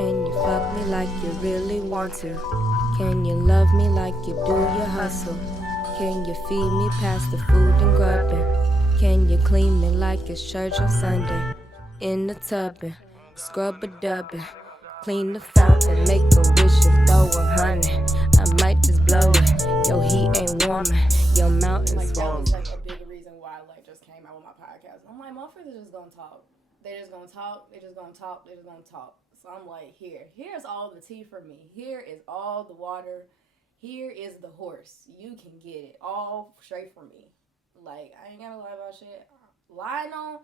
Can you fuck me like you really want to? Can you love me like you do your hustle? Can you feed me past the food and grubbing? Can you clean me like it's church on Sunday? In the tubbing, scrub a dubbing, clean the fountain, make a wish and throw 100. I might just blow it. Yo, heat ain't warming. Your mountain's warm. That was like a big reason why I just came out with my podcast. I'm like, motherfuckers just gonna talk. They just gonna talk. They just gonna talk. They just gonna talk. So I'm like, here's all the tea for me. Here is all the water. Here is the horse. You can get it all straight from me. Like, I ain't gotta lie about shit. Lying on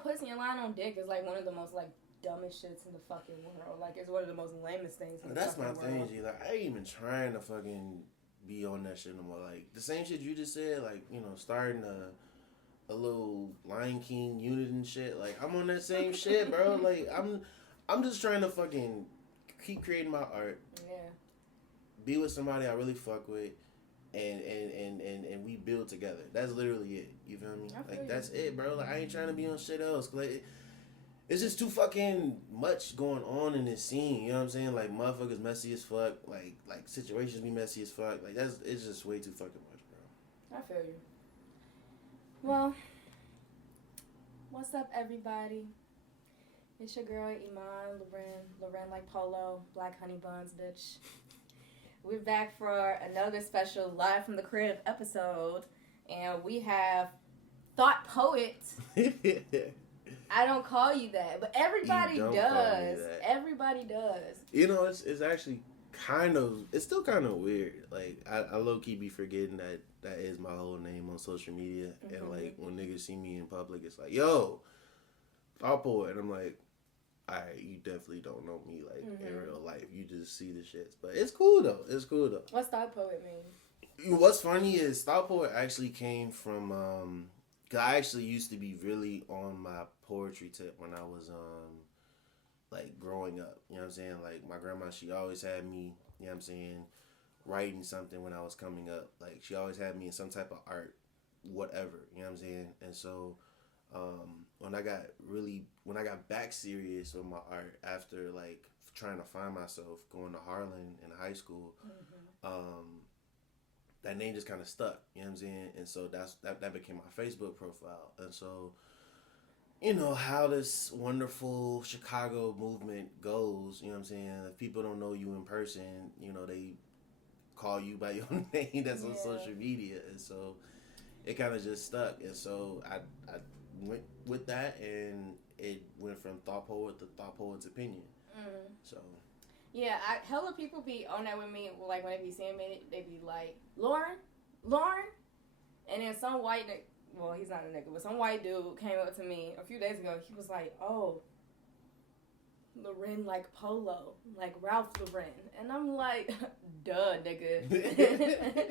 pussy and lying on dick is like one of the most like dumbest shits in the fucking world. Like, it's one of the most lamest things in the fucking world. That's my thing, G. Like, I ain't even trying to fucking be on that shit no more. Like, the same shit you just said, like, you know, starting a little Lion King unit and shit. Like, I'm on that same shit, bro. Like, I'm just trying to fucking keep creating my art. Yeah. Be with somebody I really fuck with, and we build together. That's literally it. You feel me? Like, that's it, bro. Like, I ain't trying to be on shit else. Like, it's just too fucking much going on in this scene. You know what I'm saying? Like, motherfuckers messy as fuck. Like situations be messy as fuck. Like, it's just way too fucking much, bro. I feel you. Well, what's up, everybody? It's your girl, Iman, Loren like Polo, Black Honey Buns, bitch. We're back for another special Live from the Crib episode, and we have ThoughtPoet. I don't call you that, but everybody does. Everybody does. You know, it's actually it's still kind of weird. Like, I low-key be forgetting that is my whole name on social media, mm-hmm. And like, when niggas see me in public, it's like, yo, ThoughtPoet, and I'm like, alright, you definitely don't know me, like, mm-hmm. in real life. You just see the shits. But it's cool, though. What's ThoughtPoet mean? What's funny is ThoughtPoet actually came from, cause I actually used to be really on my poetry tip when I was, like, growing up. You know what I'm saying? Like, my grandma, she always had me, you know what I'm saying, writing something when I was coming up. Like, she always had me in some type of art, whatever, you know what I'm saying? And so, when I got back serious with my art after, like, trying to find myself, going to Harlan in high school, mm-hmm. That name just kind of stuck, you know what I'm saying? And so that became my Facebook profile. And so, you know, how this wonderful Chicago movement goes, you know what I'm saying? If people don't know you in person, you know, they call you by your name that's on social media. And so it kind of just stuck. And so I went with that, and it went from ThoughtPoet to ThoughtPoet's Opinion. Mm-hmm. So yeah, hella people be on that with me. Like, when they be seeing me, they be like, Lauren, and then some white nigga, well, he's not a nigga, but some white dude came up to me a few days ago. He was like, oh, Loren like Polo, like Ralph Lauren. And I'm like, duh, nigga.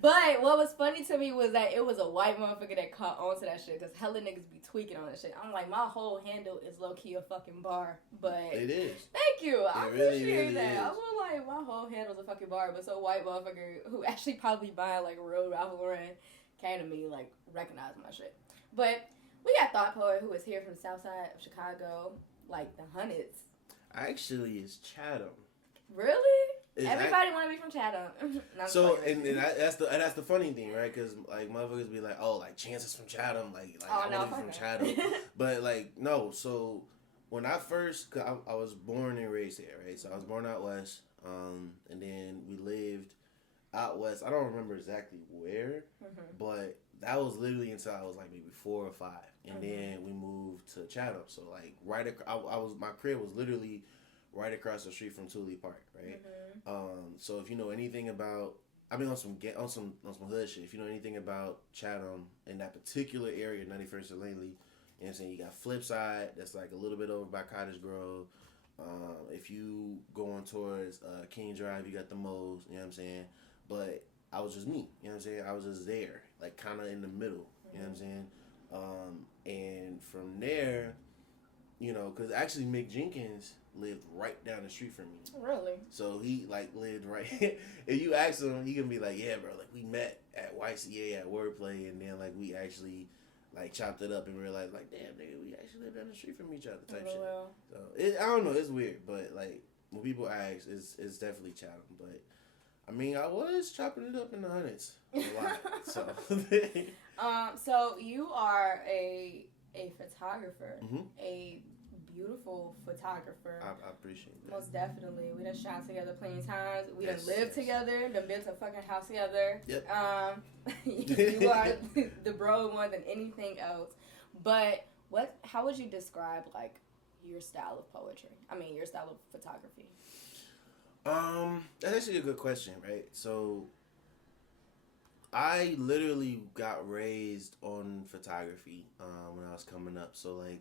But what was funny to me was that it was a white motherfucker that caught on to that shit, because hella niggas be tweaking on that shit. I'm like, my whole handle is low-key a fucking bar, but it is. Thank you. I appreciate really that. Is. I was like, my whole handle's a fucking bar, but some white motherfucker who actually probably buying like real Ralph Lauren came to me, like, recognized my shit. But we got ThoughtPoet, who is here from the south side of Chicago, like the Hundreds. Actually, it's Chatham. Really? Everybody want to be from Chatham. So, and that's the funny thing, right? Because, like, motherfuckers be like, oh, like, Chance is from Chatham. Like I want to be from Chatham. But, like, no. So, when I first, cause I was born and raised here, right? So, I was born out west. And then we lived out west. I don't remember exactly where, mm-hmm. but that was literally until I was, like, maybe 4 or 5. And mm-hmm. then we moved to Chatham. So, like, my crib was literally right across the street from Thule Park, right? Mm-hmm. So if you know anything about, I mean, on some hood shit, if you know anything about Chatham in that particular area, 91st and Langley, you know what I'm saying? You got Flipside, that's like a little bit over by Cottage Grove. If you going towards King Drive, you got the Mo's, you know what I'm saying? But I was just me, you know what I'm saying? I was just there, like, kind of in the middle, mm-hmm. you know what I'm saying? And from there, you know, because actually Mick Jenkins lived right down the street from me. Really? So he, like, lived right. If you ask him, he can be like, yeah, bro, like, we met at YCA at Wordplay, and then, like, we actually, like, chopped it up and realized, like, damn, nigga, we actually live down the street from each other type shit. Well. So, I don't know, it's weird, but, like, when people ask, it's definitely Chatham. But I mean, I was chopping it up in the hundreds a lot. So. So you are a photographer, mm-hmm. a beautiful photographer. I appreciate that. Most definitely. We done shot together plenty of times. We done lived together, done built a fucking house together. Yep. You are the bro more than anything else. But how would you describe like your style of poetry? I mean, your style of photography. That's actually a good question, right? So I literally got raised on photography when I was coming up. So like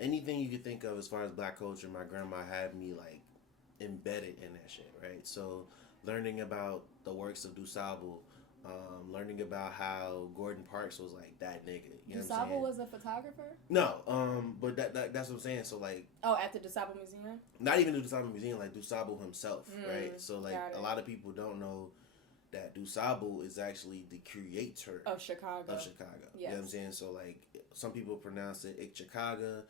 anything you could think of as far as black culture, my grandma had me like embedded in that shit, right? So learning about the works of DuSable, learning about how Gordon Parks was like that nigga. You know what I'm saying? Was a photographer? No, but that's what I'm saying. So like, at the DuSable Museum? Not even the DuSable Museum, like DuSable himself, right? So like a lot of people don't know that DuSable is actually the creator of Chicago. Yes. You know what I'm saying? So like some people pronounce it Chicago.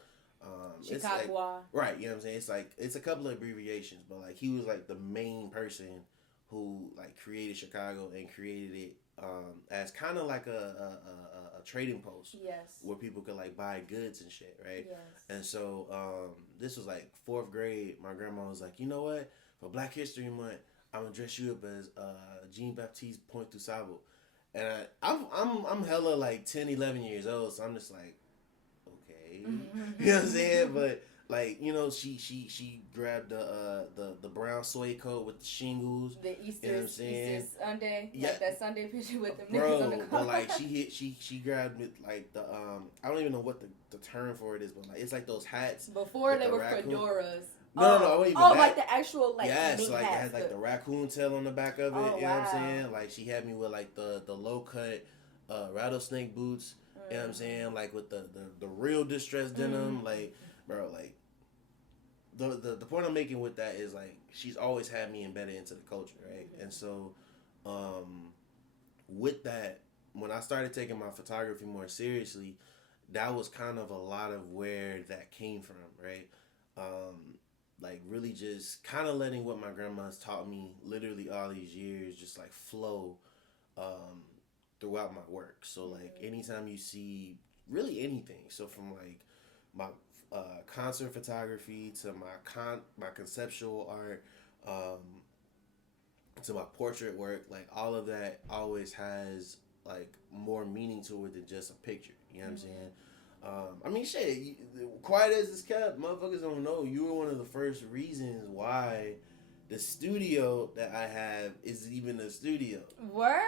Chicago. Like, right, you know what I'm saying? It's like it's a couple of abbreviations, but like he was like the main person who like created Chicago and created it as kind of like a trading post. Yes. Where people could like buy goods and shit, right? Yes. And so this was like 4th grade. My grandma was like, you know what? For Black History Month, I'm gonna dress you up as Jean Baptiste Point du Sable. And I'm hella like 10, 11 years old, so I'm just like, okay. You know what I'm saying? But like, you know, she grabbed the brown suede coat with the shingles. The Easter, you know what I'm saying? Easter Sunday. Yeah. Like that Sunday picture with them niggas on the car. But like she grabbed it like the I don't even know what the term for it is, but like it's like those hats. Before they were fedoras. No, it wasn't even that. Like the actual like yes, like hats, it had like the raccoon tail on the back of it. Oh, you know what I'm saying? Like she had me with like the low cut rattlesnake boots. You know what I'm saying? Like with the real distressed denim. Like bro, like the point I'm making with that is like she's always had me embedded into the culture, right? And so with that, when I started taking my photography more seriously, that was kind of a lot of where that came from, right? Like really just kind of letting what my grandma's taught me literally all these years just like flow throughout my work. So like anytime you see really anything, so from like my concert photography to my conceptual art to my portrait work, like all of that always has like more meaning to it than just a picture. You know what I'm saying? I mean, shit, quiet as it's kept, motherfuckers don't know you were one of the first reasons why the studio that I have is even a studio. Word?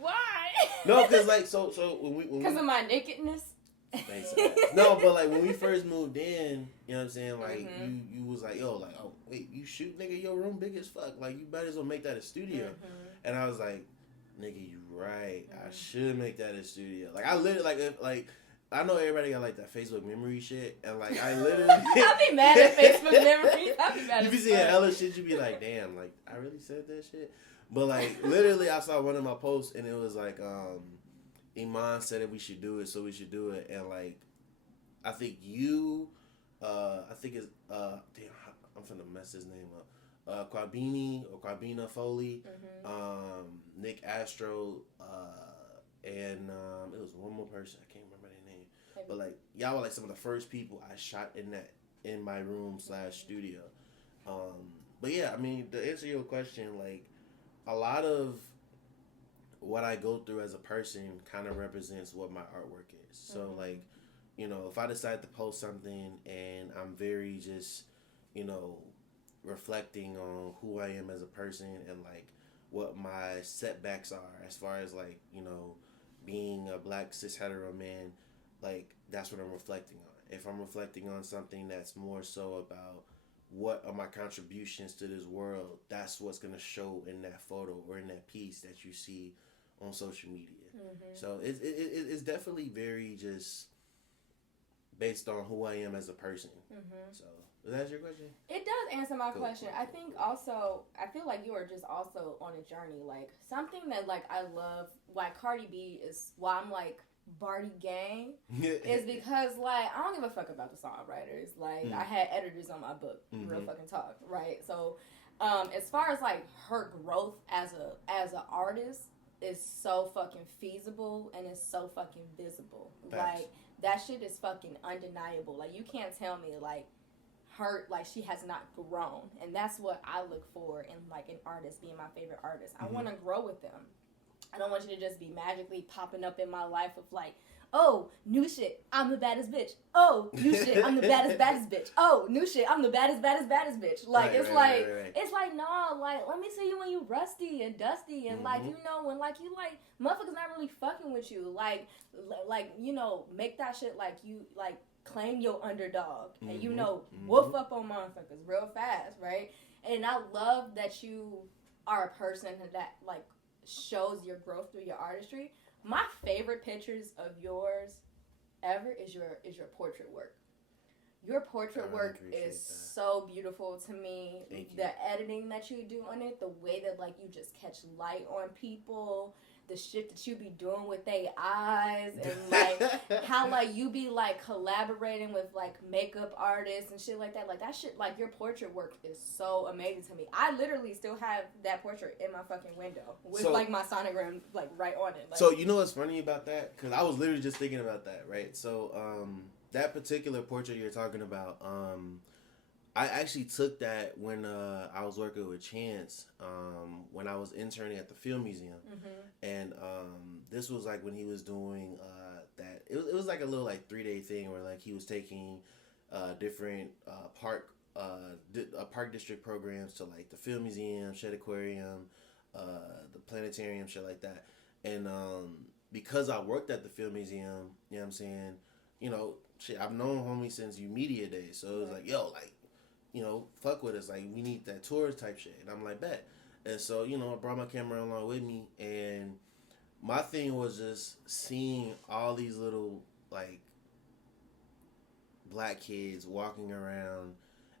Why? No, because like, so when because of my nakedness? No, but like when we first moved in, you know what I'm saying? Like you was like, yo, like, oh wait, you shoot, nigga, your room big as fuck. Like you might as well make that a studio. And I was like, nigga, you right. I should make that a studio. Like I literally I know everybody got like that Facebook memory shit, and like I literally I'll be mad at Facebook memories. I'll be mad. You be seeing hella shit, you be like, damn, like I really said that shit. But like literally, I saw one of my posts, and it was like, Iman said that we should do it, so we should do it, and like, I think it's damn, I'm finna mess his name up. Quabini or Quabina Foley, Nick Astro, and it was one more person. I can't remember their name. But like y'all were like some of the first people I shot in my room / studio. But yeah, I mean, to answer your question, like a lot of what I go through as a person kind of represents what my artwork is. So like, you know, if I decide to post something and I'm very just, you know, reflecting on who I am as a person and like what my setbacks are as far as like, you know, being a black cis hetero man, like that's what I'm reflecting on. If I'm reflecting on something that's more so about what are my contributions to this world, that's what's gonna show in that photo or in that piece that you see on social media. So it's definitely very just based on who I am as a person. So does that answer your question? It does answer my question. I think also, I feel like you are just also on a journey. Like something that like I love, why Cardi B is why I'm like Barty Gang is because, like, I don't give a fuck about the songwriters. Like, I had editors on my book, real fucking talk, right? So, as far as, like, her growth as an artist is so fucking feasible and it's so fucking visible. Facts. Like, that shit is fucking undeniable. Like, you can't tell me, like, she has not grown. And that's what I look for in, like, an artist being my favorite artist. I want to grow with them. I don't want you to just be magically popping up in my life of, like, oh, new shit, I'm the baddest bitch. Oh, new shit, I'm the baddest bitch. Oh, new shit, I'm the baddest bitch. Like, right, it's it's like, no, like, let me see you when you rusty and dusty and, like, you know, when, like, you, like, motherfuckers not really fucking with you. Like, you know, make that shit, like, you, like, claim your underdog and, you know, woof up on motherfuckers real fast, right? And I love that you are a person that, like, shows your growth through your artistry. My favorite pictures of yours ever is your portrait work. Your portrait work is so beautiful to me. Thank you. The editing that you do on it, the way that, like, you just catch light on people, the shit that you be doing with their eyes, and, like, how, like, you be, like, collaborating with, like, makeup artists and shit like that. Like, that shit, like, your portrait work is so amazing to me. I literally still have that portrait in my fucking window with, like, my sonogram, like, right on it. Like, so, you know what's funny about that? Because I was literally just thinking about that, right? So, that particular portrait you're talking about, I actually took that when I was working with Chance, when I was interning at the Film Museum, and this was like when he was doing that. It was like a little like 3-day thing where like he was taking different park district programs to like the Film Museum, Shed Aquarium, the planetarium, shit like that. And because I worked at the Film Museum, you know what I'm saying, you know, shit, I've known homie since media days, so it was like, yo, like, you know, fuck with us, like, we need that tour type shit. And I'm like, bet. And so, you know, I brought my camera along with me, and my thing was just seeing all these little, like, black kids walking around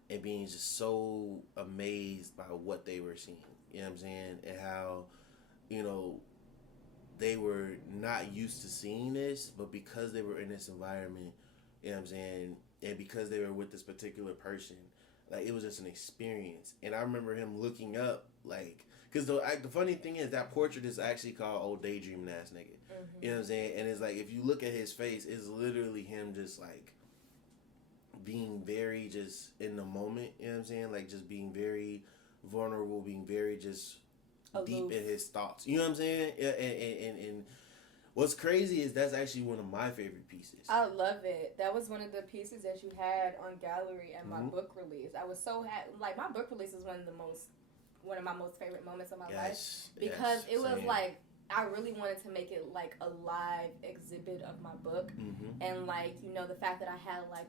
and being just so amazed by what they were seeing, you know what I'm saying? And how, you know, they were not used to seeing this, but because they were in this environment, you know what I'm saying, and because they were with this particular person, like, it was just an experience. And I remember him looking up, like, because the funny thing is that portrait is actually called Old Daydreaming Ass Nigga. You know what I'm saying? And it's like, if you look at his face, it's literally him just, like, being very just in the moment, you know what I'm saying? Like, just being very vulnerable, being very just deep in his thoughts. You know what I'm saying? And what's crazy is that's actually one of my favorite pieces. I love it. That was one of the pieces that you had on gallery at my book release. I was so happy. Like, my book release is one of my most favorite moments of my life, because it was like, I really wanted to make it like a live exhibit of my book, and, like, you know, the fact that I had, like,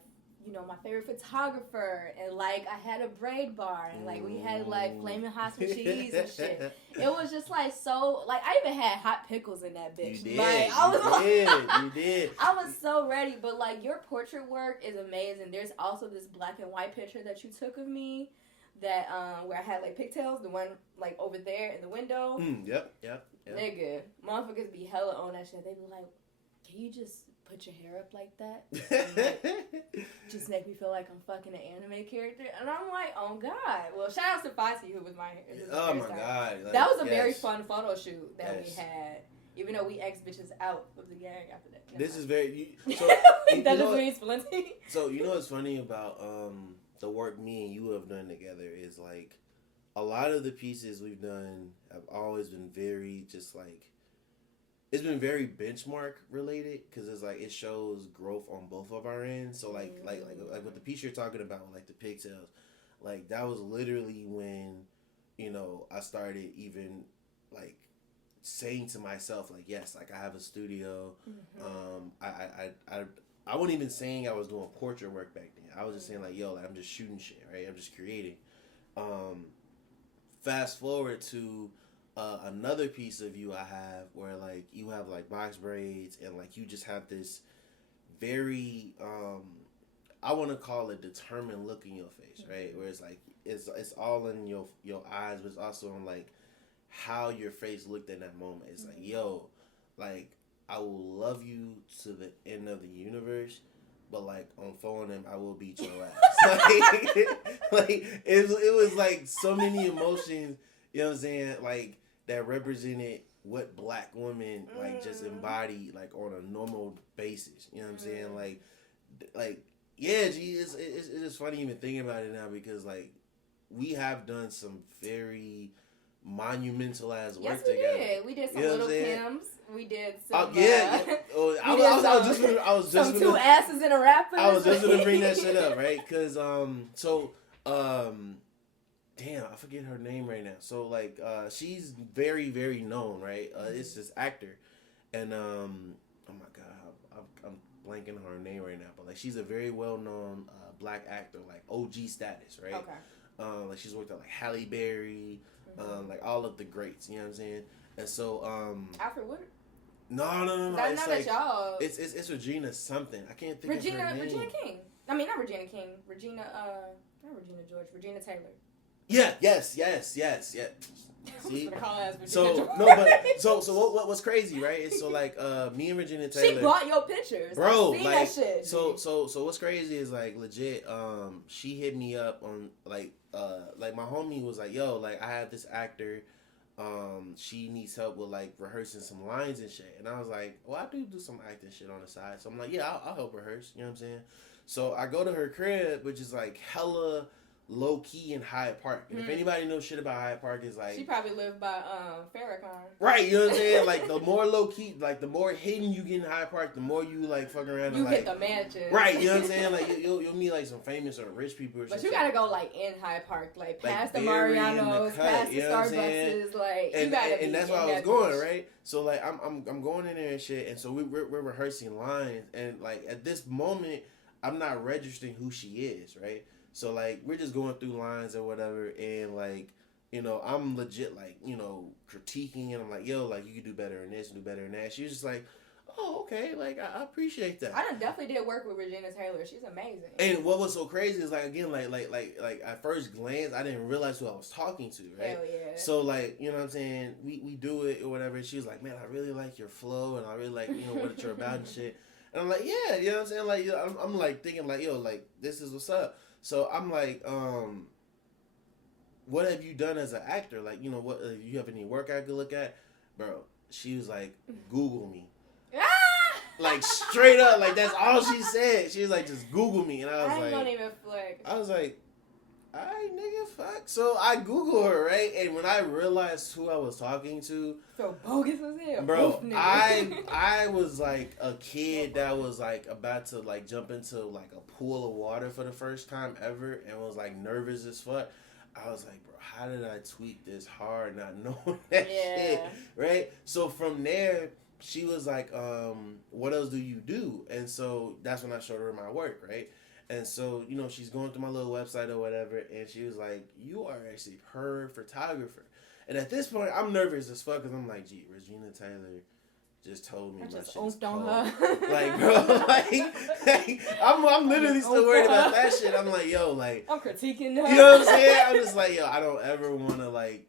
you know, my favorite photographer, and, like, I had a braid bar, and, like, we had, like, flaming hot some cheese and shit. It was just, like, so, like, I even had hot pickles in that bitch. You did. Like, You did. I was so ready, but, like, your portrait work is amazing. There's also this black and white picture that you took of me that, where I had, like, pigtails, the one, like, over there in the window. Yep. Nigga, motherfuckers be hella on that shit. They be like, can you just put your hair up like that? And, like, just make me feel like I'm fucking an anime character. And I'm like, oh God. Well, shout out to Fossey, who was my oh my God. Like, that was a very fun photo shoot that we had. Even though we ex bitches out of the gang after that. This is very... So, that just means plenty. So, you know what's funny about the work me and you have done together is, like, a lot of the pieces we've done have always been very just, like, it's been very benchmark related, because it's like it shows growth on both of our ends. So like with the piece you're talking about, like the pigtails, like that was literally when, you know, I started even like saying to myself, like, yes, like I have a studio. I wasn't even saying I was doing portrait work back then. I was just saying, like, yo, like, I'm just shooting shit, right? I'm just creating. Fast forward to another piece of you I have where, like, you have, like, box braids and, like, you just have this very, I want to call it determined look in your face, right? Where it's, like, it's all in your eyes, but it's also in, like, how your face looked in that moment. It's like, yo, like, I will love you to the end of the universe, but like on phone them, I will beat your ass. like it was like so many emotions, you know what I'm saying? Like that represented what black women like just embody like on a normal basis. You know what I'm saying? Like yeah, gee, it's just funny even thinking about it now because like we have done some very monumental ass work together. Yes, we did. We did some Little Kims. We did some. I was just some two asses in a rapper. I was just gonna bring that shit up, right? Because damn, I forget her name right now. So like, she's very very known, right? It's this actor, and oh my god, I'm blanking on her name right now, but like she's a very well known black actor, like OG status, right? Okay. Like she's worked at like Halle Berry, like all of the greats, you know what I'm saying? And so Alfred Woodard. No. That's not like, y'all. It's Regina something. I can't think of her name. Regina King. I mean, not Regina King. Regina, not Regina George. Regina Taylor. Yeah. Yes. See, so what's crazy, right? It's so like me and Regina Taylor. She bought your pictures, bro. Like, that shit. So what's crazy is like legit. She hit me up on like my homie was like, yo, like I have this actor. She needs help with like rehearsing some lines and shit, and I was like, well, I do some acting shit on the side, so I'm like, yeah, I'll help rehearse. You know what I'm saying? So I go to her crib, which is like hella low key in Hyde Park. And if anybody knows shit about Hyde Park, is like she probably lived by Farrakhan. Right, you know what I'm saying? Like the more low key, like the more hidden you get in Hyde Park, the more you like fuck around. You and, hit like, the mansion. Right, you know what I'm saying? Like you'll meet like some famous or rich people. Or but you gotta go like in Hyde Park, like past the Barry Marianos, past the Starbucks, like and, you gotta. And that's where I was going, right? So like I'm going in there and shit, and so we're rehearsing lines, and like at this moment I'm not registering who she is, right? So, like, we're just going through lines or whatever, and, like, you know, I'm legit, like, you know, critiquing, and I'm like, yo, like, you could do better in this, do better in that. She was just like, oh, okay, like, I appreciate that. I definitely did work with Regina Taylor. She's amazing. And what was so crazy is, like, again, like at first glance, I didn't realize who I was talking to, right? Hell yeah. So, like, you know what I'm saying? We do it or whatever. She was like, man, I really like your flow, and I really like, you know, what you're about and shit. And I'm like, yeah, you know what I'm saying? Like, I'm like, thinking, like, yo, like, this is what's up. So I'm like, what have you done as an actor? Like, you know, what you have any work I could look at, bro? She was like, Google me, like straight up, like that's all she said. She was like, just Google me, and I was like, don't even flex. I was like, all right, nigga, fuck. So I Google her, right? And when I realized who I was talking to, so bogus as hell, bro. I was like a kid that was like about to like jump into like a pool of water for the first time ever, and was like nervous as fuck. I was like, bro, how did I tweak this hard not knowing that shit, right? So from there, she was like, what else do you do? And so that's when I showed her my work, right? And so, you know, she's going through my little website or whatever, and she was like, you are actually her photographer. And at this point, I'm nervous as fuck, because I'm like, gee, Regina Taylor just told me my shit's cold. On her. Like, bro, like I'm literally still worried about that shit. I'm like, yo, like... I'm critiquing her. You know what I'm saying? I'm just like, yo, I don't ever want to, like,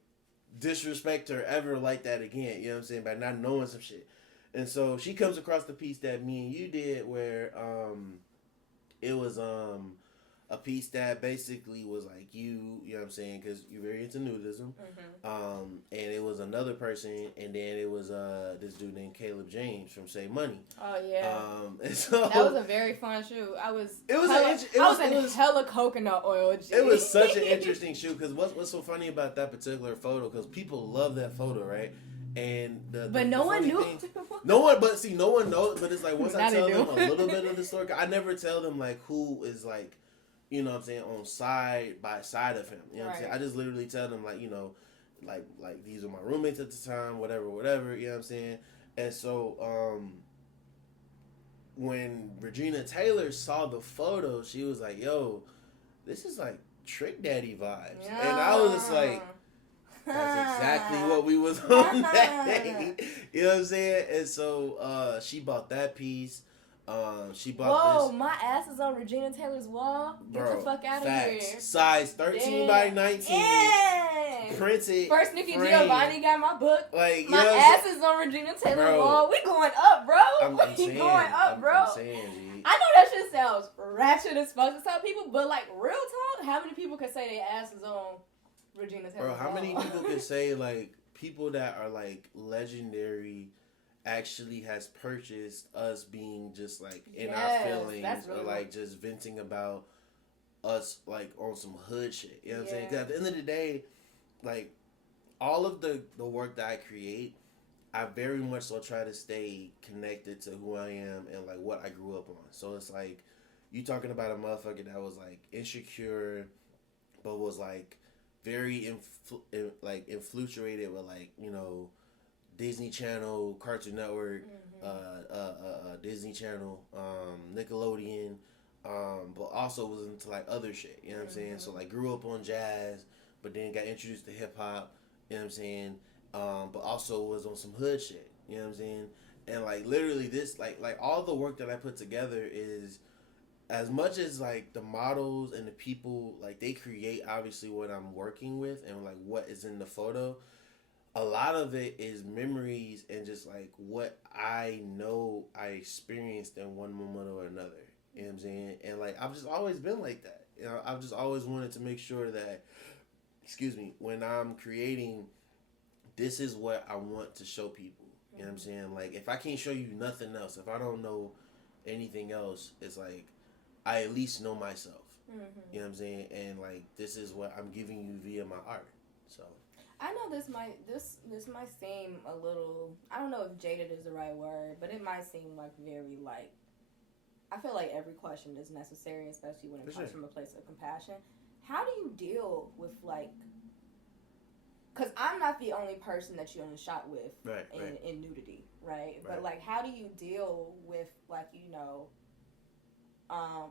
disrespect her ever like that again, you know what I'm saying, by not knowing some shit. And so she comes across the piece that me and you did where, it was a piece that basically was like you know what I'm saying, because you're very into nudism, and it was another person, and then it was this dude named Caleb James from Save Money. Oh yeah. And so that was a very fun shoot. I was hella coconut oil. G. It was such an interesting shoot, because what's so funny about that particular photo, because people love that photo, right? And no one knew. No one knows. But it's like once I tell them a little bit of the story, I never tell them like who is like, you know what I'm saying, on side by side of him. You know what I'm saying? I just literally tell them like, you know, like these are my roommates at the time, whatever. You know what I'm saying? And so when Regina Taylor saw the photo, she was like, "Yo, this is like Trick Daddy vibes," and I was just like. That's exactly what we was on that day. You know what I'm saying? And so she bought that piece. She bought this. My ass is on Regina Taylor's wall. Get the fuck out of here. Size 13 by 19. Print it. First, Nikki frame. Giovanni got my book. Like, my ass is on Regina Taylor Wall. We going up, bro. I'm saying, going up, bro. I'm saying, G. I know that shit sounds ratchet as fuck to some people, but like real talk, how many people can say their ass is on Regina Taylor Wall? Bro, how many people can say like people that are like legendary actually has purchased us being just like in our feelings really or like just venting about us like on some hood shit. You know what I'm saying? Because at the end of the day, like all of the work that I create, I very much so try to stay connected to who I am and like what I grew up on. So it's like you talking about a motherfucker that was like insecure, but was like very influenced with like, you know, Disney Channel, Cartoon Network, Disney Channel, Nickelodeon, but also was into like other shit, you know what I'm saying? So like grew up on jazz, but then got introduced to hip hop, you know what I'm saying? But also was on some hood shit, you know what I'm saying? And like literally this, like all the work that I put together is, as much as like the models and the people, like they create obviously what I'm working with and like what is in the photo, a lot of it is memories and just like what I know I experienced in one moment or another. You know what I'm saying? And like I've just always been like that. You know, I've just always wanted to make sure that, when I'm creating, this is what I want to show people. You know what I'm saying? Like if I can't show you nothing else, if I don't know anything else, it's like I at least know myself. You know what I'm saying? And like this is what I'm giving you via my art. So I know this might seem a little, I don't know if jaded is the right word, but it might seem like very like, I feel like every question is necessary, especially when it comes from a place of compassion. How do you deal with like, because I'm not the only person that you only shot with in nudity, right? But like, how do you deal with like, you know,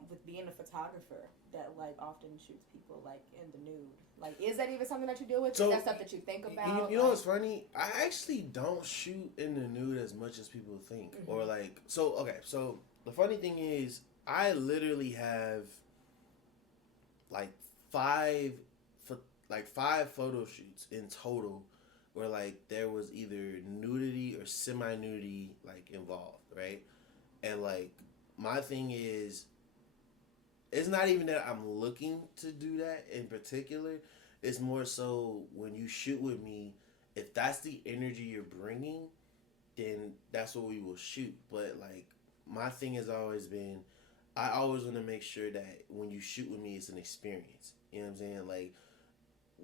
with being a photographer that like often shoots people like in the nude? Like, is that even something that you deal with? So, is that stuff that you think about? You know what's funny? I actually don't shoot in the nude as much as people think. Or like, so the funny thing is, I literally have like five photo shoots in total where like there was either nudity or semi-nudity like involved, right? And like my thing is, it's not even that I'm looking to do that in particular. It's more so when you shoot with me, if that's the energy you're bringing, then that's what we will shoot. But like my thing has always been, I always want to make sure that when you shoot with me, it's an experience. You know what I'm saying? Like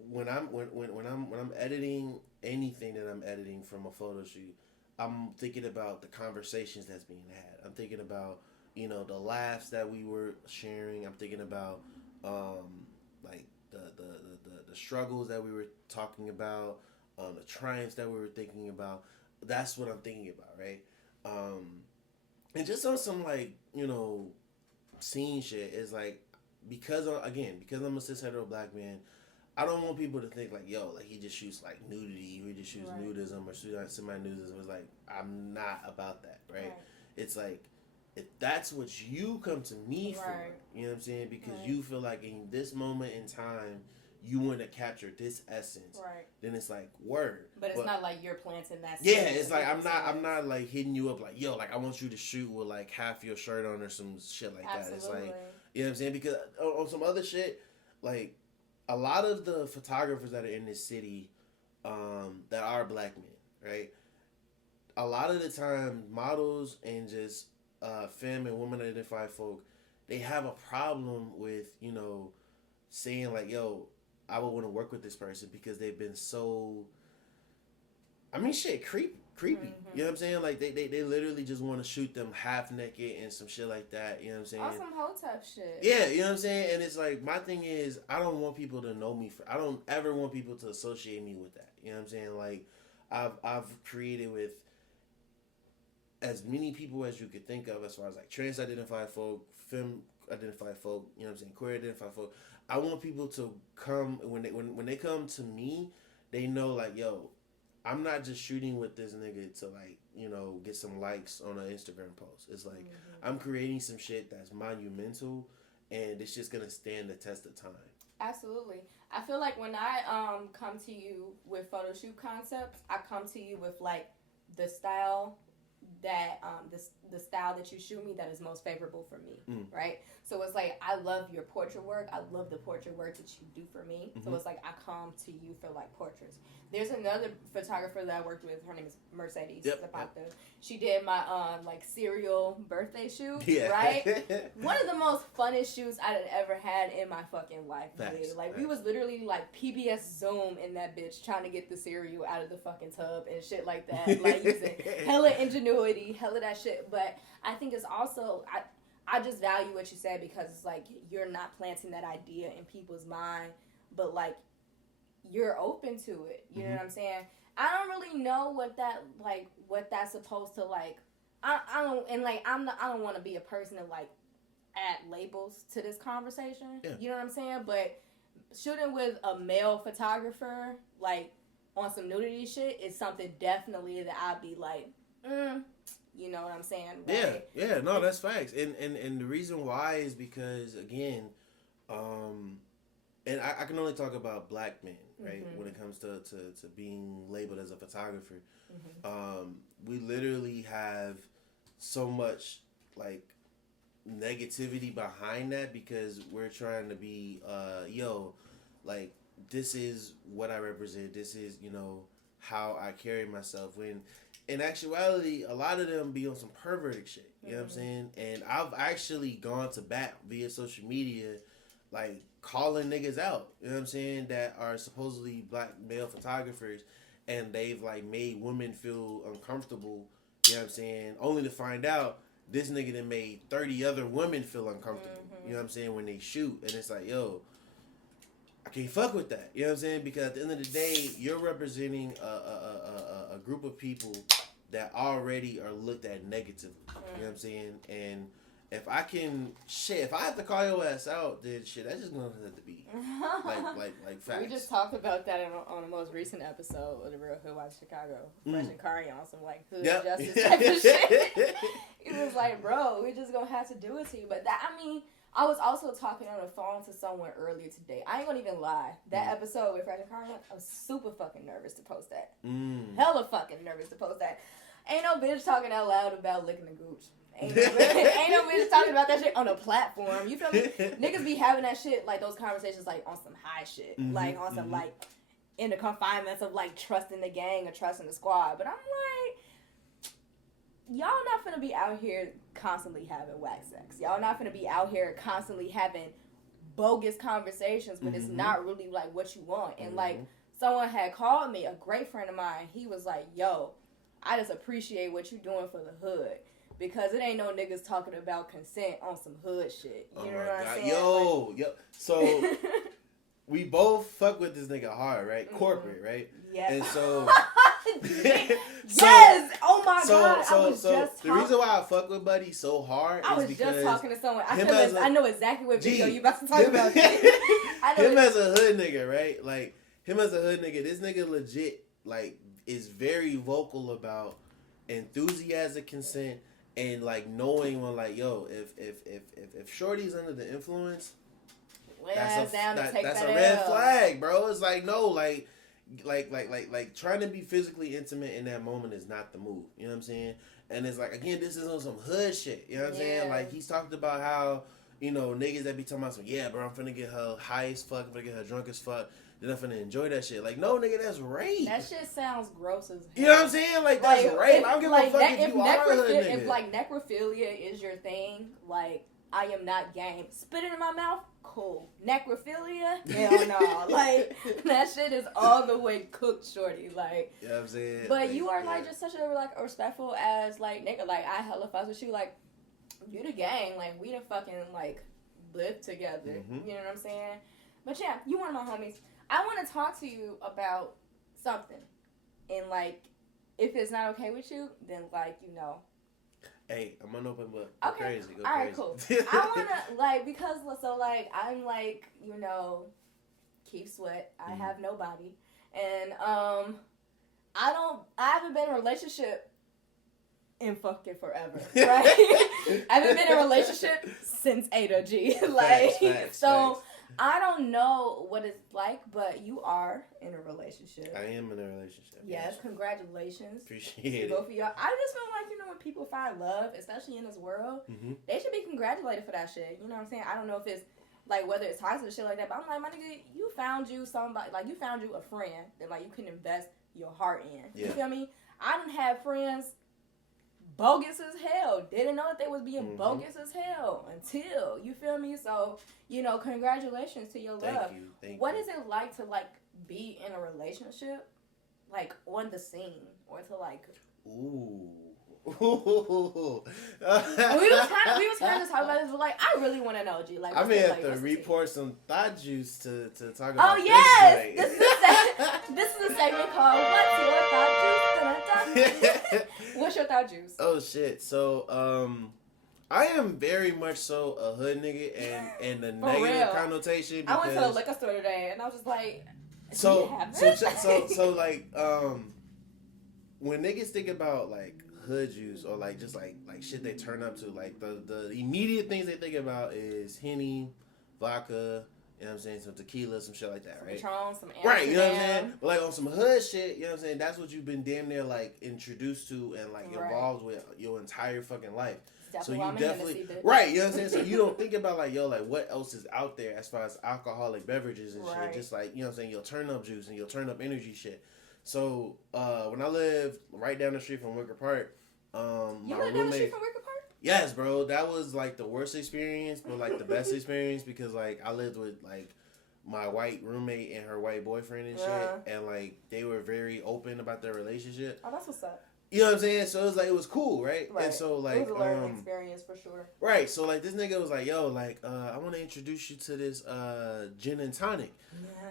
when I'm editing anything that I'm editing from a photo shoot, I'm thinking about the conversations that's being had. I'm thinking about, you know, the laughs that we were sharing. I'm thinking about like the struggles that we were talking about, the triumphs that we were thinking about. That's what I'm thinking about, right? And just on some like, you know, scene shit is like, because I'm a cis hetero black man, I don't want people to think like, yo, like he just shoots like nudity, he just shoots nudism or semi-nudism. It's like, I'm not about that, right? It's like, if that's what you come to me for, you know what I'm saying? Because you feel like in this moment in time, you want to capture this essence, then it's like, word. But it's not like you're planting that. Yeah, it's like I'm not like hitting you up like, yo, like I want you to shoot with like half your shirt on or some shit like that. It's like, you know what I'm saying? Because on some other shit, like a lot of the photographers that are in this city, that are black men, right? A lot of the time, models and just femme and woman identified folk, they have a problem with, you know, saying like, yo, I would want to work with this person because they've been so, I mean, shit, creepy. You know what I'm saying? Like, they literally just want to shoot them half naked and some shit like that. You know what I'm saying? On some hoe type shit. Yeah, you know what I'm saying? And it's like, my thing is, I don't want people to know me I don't ever want people to associate me with that. You know what I'm saying? Like, I've created with as many people as you could think of as far as like trans-identified folk, femme-identified folk, you know what I'm saying, queer-identified folk. I want people to come, when they come to me, they know like, yo, I'm not just shooting with this nigga to like, you know, get some likes on an Instagram post. It's like, I'm creating some shit that's monumental and it's just gonna stand the test of time. Absolutely. I feel like when I come to you with photo shoot concepts, I come to you with like the style that the style that you shoot me that is most favorable for me, right? So it's like I love your portrait work. I love the portrait work that you do for me. So it's like I come to you for like portraits. There's another photographer that I worked with. Her name is Mercedes Zapata. She did my like serial birthday shoot, right? One of the most funnest shoots I had ever had in my fucking life. Like we was literally like PBS Zoom in that bitch trying to get the cereal out of the fucking tub and shit like that. Like using hella ingenuity, hella that shit. But I think it's also I just value what you said because it's like you're not planting that idea in people's mind, but like you're open to it. You know what I'm saying? I don't really know what that's supposed to like. I don't want to be a person to like add labels to this conversation. Yeah. You know what I'm saying? But shooting with a male photographer like on some nudity shit is something definitely that I'd be like, you know what I'm saying? Right? Yeah, no, that's facts. And the reason why is because again, and I can only talk about black men, right? When it comes to being labeled as a photographer. We literally have so much like negativity behind that because we're trying to be like this is what I represent, this is, you know, how I carry myself, when in actuality a lot of them be on some perverted shit, you know what I'm saying? And I've actually gone to bat via social media like calling niggas out, you know what I'm saying, that are supposedly black male photographers, and they've like made women feel uncomfortable, you know what I'm saying, only to find out this nigga that made 30 other women feel uncomfortable, you know what I'm saying, when they shoot. And it's like, yo, I can't fuck with that, you know what I'm saying, because at the end of the day, you're representing a group of people that already are looked at negatively, you know what I'm saying, and if I have to call your ass out, then shit, that's just gonna have to be like facts. We just talked about that on the most recent episode of the Real Hoodwives Chicago. Fresh and Kari on some like hood justice type of shit. It was like, bro, we're just gonna have to do it to you. But that, I mean, I was also talking on the phone to someone earlier today. I ain't gonna even lie. That episode with Fresh and Kari, I was super fucking nervous to post that. Hella fucking nervous to post that. Ain't no bitch talking out loud about licking the gooch. Ain't no bitch talking about that shit on a platform. You feel me? Niggas be having that shit, like those conversations, like on some high shit, like on some like in the confinements of like trusting the gang or trusting the squad. But I'm like, y'all not finna be out here constantly having whack sex. Y'all not finna be out here constantly having bogus conversations when it's not really like what you want. And like someone had called me, a great friend of mine. He was like, "Yo, I just appreciate what you doing for the hood." Because it ain't no niggas talking about consent on some hood shit. You know what I'm saying? Yo. So, we both fuck with this nigga hard, right? Corporate, right? Yeah. And so... yes! Oh my God. So the reason why I fuck with Buddy so hard is because... I was just talking to someone. I know exactly what video you about to talk about. Him as a hood nigga, right? Like, him as a hood nigga, this nigga legit, like, is very vocal about enthusiastic consent. And like knowing when like, yo, if Shorty's under the influence, that's a red flag, bro. It's like, no, like trying to be physically intimate in that moment is not the move. You know what I'm saying? And it's like, again, this is on some hood shit. You know what I'm saying? Like he's talked about how, you know, niggas that be talking about some, yeah, bro, I'm finna get her high as fuck, I'm finna get her drunk as fuck. Then I'm finna enjoy that shit. Like, no, nigga, that's rape. That shit sounds gross as hell. You know what I'm saying? Like, that's rape. I don't give a fuck if you are a hood nigga. If, like, necrophilia is your thing, like, I am not game. Spit it in my mouth? Cool. Necrophilia? Hell no. Like, that shit is all the way cooked, shorty. Like, you know what I'm saying? But you are, like, just such a, like, respectful as, like, nigga. Like, I hella fuss with you. Like, you the gang. Like, we the fucking, like, live together. You know what I'm saying? But, yeah, you one of my homies. I want to talk to you about something. And, like, if it's not okay with you, then, like, you know. Hey, I'm an open book. Go crazy. All right, cool. I want to, like, because, so, like, I'm, like, you know, keep sweat. I have nobody. And, I haven't been in a relationship in fucking forever, right? I haven't been in a relationship since Ada G. Like, facts. I don't know what it's like, but you are in a relationship. I am in a relationship. Yes, congratulations. Appreciate it. Both of y'all. I just feel like, when people find love, especially in this world, they should be congratulated for that shit. You know what I'm saying? I don't know if it's like whether it's toxic or shit like that, but I'm like, my nigga, you found you somebody, like you found you a friend that like you can invest your heart in. Yeah. You feel me? I done had friends bogus as hell. Didn't know that they was being bogus as hell until, you feel me? So, congratulations to your love. Thank you. What is it like to like be in a relationship, like on the scene, or to like? Ooh. we was kind of talking about this, but like I really want to know, G. Like, I may have to report some thought juice to talk about. Oh yes, this is a segment called "What's Your Thought Juice?" What's your thought juice? Oh shit! So I am very much so a hood nigga, and the negative connotation. I went to the liquor store today, and I was just like, so like when niggas think about like hood juice or like just like shit they turn up to, like the immediate things they think about is Henny, vodka, you know what I'm saying, some tequila, some shit like that, some right? Patron, some Amsterdam. Right, you know what I'm saying? But like on some hood shit, you know what I'm saying, that's what you've been damn near like introduced to and like involved with your entire fucking life. So you definitely right, you know what I'm saying? So you don't think about like, yo, like what else is out there as far as alcoholic beverages and shit. Just like, you know what I'm saying, your turn up juice and your turn up energy shit. So when I lived right down the street from Wicker Park, you lived down the street from Wicker Park? Yes, bro. That was like the worst experience, but like the best experience because like I lived with like my white roommate and her white boyfriend and shit, and like they were very open about their relationship. Oh, that's what's up. You know what I'm saying? So it was like it was cool, right? And so like it was a learning experience for sure. Right. So like this nigga was like, yo, like I want to introduce you to this gin and tonic,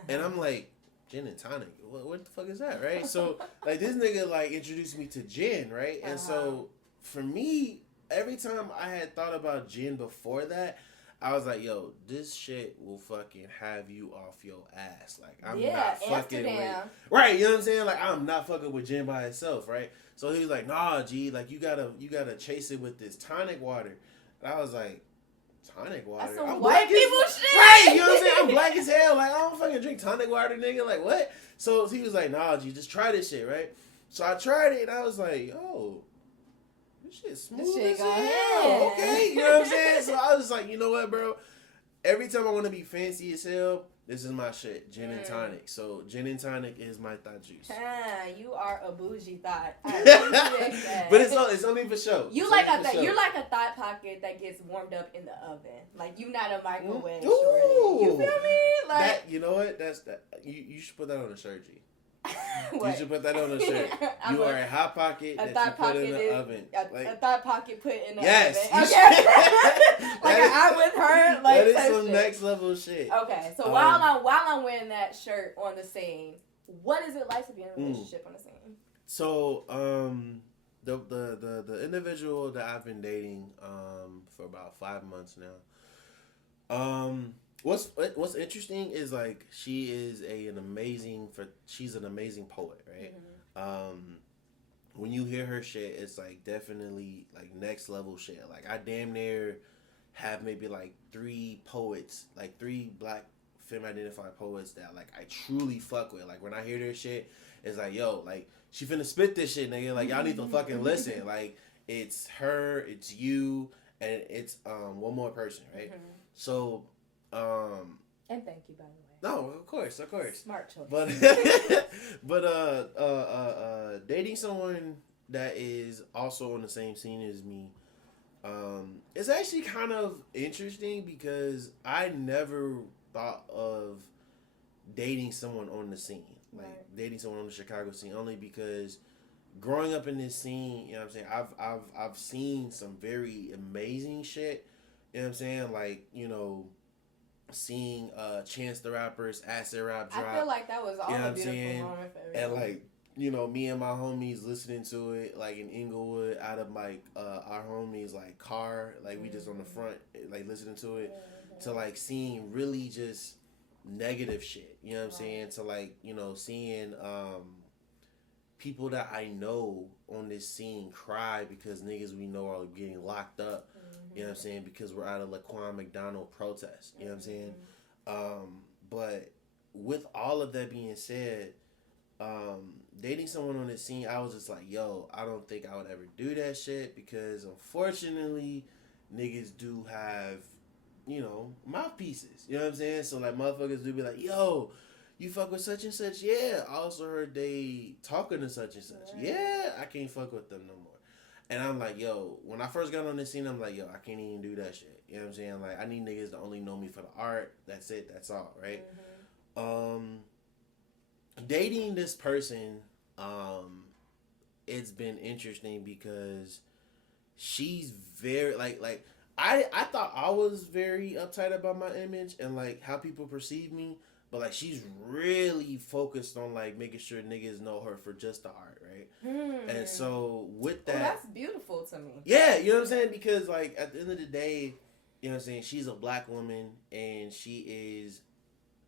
and I'm like, gin and tonic? What the fuck is that, right? So like this nigga like introduced me to gin, right? And so for me, every time I had thought about gin before that, I was like, yo, this shit will fucking have you off your ass. Like, I'm not fucking with... Right, you know what I'm saying? Like, I'm not fucking with gin by itself, right? So he was like, nah, G, like, you gotta chase it with this tonic water. And I was like, tonic water? That's some white people shit! Right, you know what I'm saying? I'm black as hell. Like, I don't fucking drink tonic water, nigga. Like, what? So he was like, nah, G, just try this shit, right? So I tried it, and I was like, yo... shit smooth as hell. Okay, you know what I'm saying? So I was like, you know what, bro? Every time I want to be fancy as hell, this is my shit. Gin and tonic. So gin and tonic is my thought juice. You are a bougie thought. I appreciate that. But it's only for show. You're like a thought pocket that gets warmed up in the oven. Like you not a microwave. Shorty. You feel me? Like that. You know what? That's that. You should put that on a shirt, G. You should put that on a shirt. You are a hot pocket that you put in the oven. A thought pocket put in the oven. Yes. Like I'm with her. Like that is some next level shit. Okay, so while I'm wearing that shirt on the scene, what is it like to be in a relationship on the scene? So the individual that I've been dating for about 5 months now. What's interesting is like she's an amazing poet, right? When you hear her shit, it's like definitely like next level shit. Like I damn near have maybe like 3 poets, like 3 black femme identified poets that like I truly fuck with. Like when I hear their shit, it's like, yo, like she finna spit this shit, nigga. Like y'all need to fucking listen. Like it's her, it's you, and it's one more person, right? So and thank you, by the way. No, of course. Smart choice. But dating someone that is also on the same scene as me, it's actually kind of interesting because I never thought of dating someone on the scene, like dating someone on the Chicago scene, only because growing up in this scene, you know what I'm saying, I've seen some very amazing shit. You know what I'm saying, like, you know, seeing Chance the Rapper's Acid Rap drop. I feel like that was all a beautiful moment for everyone. And like, you know, me and my homies listening to it like in Inglewood out of like our homies like car, like we just on the front like listening to it, to like seeing really just negative shit, you know what I'm saying, to like, you know, seeing people that I know on this scene cry because niggas we know are getting locked up. You know what I'm saying? Because we're at a Laquan McDonald protest. You know what I'm saying? But with all of that being said, dating someone on the scene, I was just like, yo, I don't think I would ever do that shit because unfortunately, niggas do have, mouthpieces. You know what I'm saying? So like, motherfuckers do be like, yo, you fuck with such and such? Yeah. I also heard they talking to such and such. Right. Yeah, I can't fuck with them no more. And I'm like, yo, when I first got on this scene, I'm like, yo, I can't even do that shit. You know what I'm saying? Like, I need niggas to only know me for the art. That's it. That's all, right? Mm-hmm. Dating this person, it's been interesting because she's very like I thought I was very uptight about my image and like how people perceive me, but like she's really focused on like making sure niggas know her for just the art, right? And so with that, that's beautiful to me. Yeah, you know what I'm saying? Because like at the end of the day, you know what I'm saying, she's a black woman and she is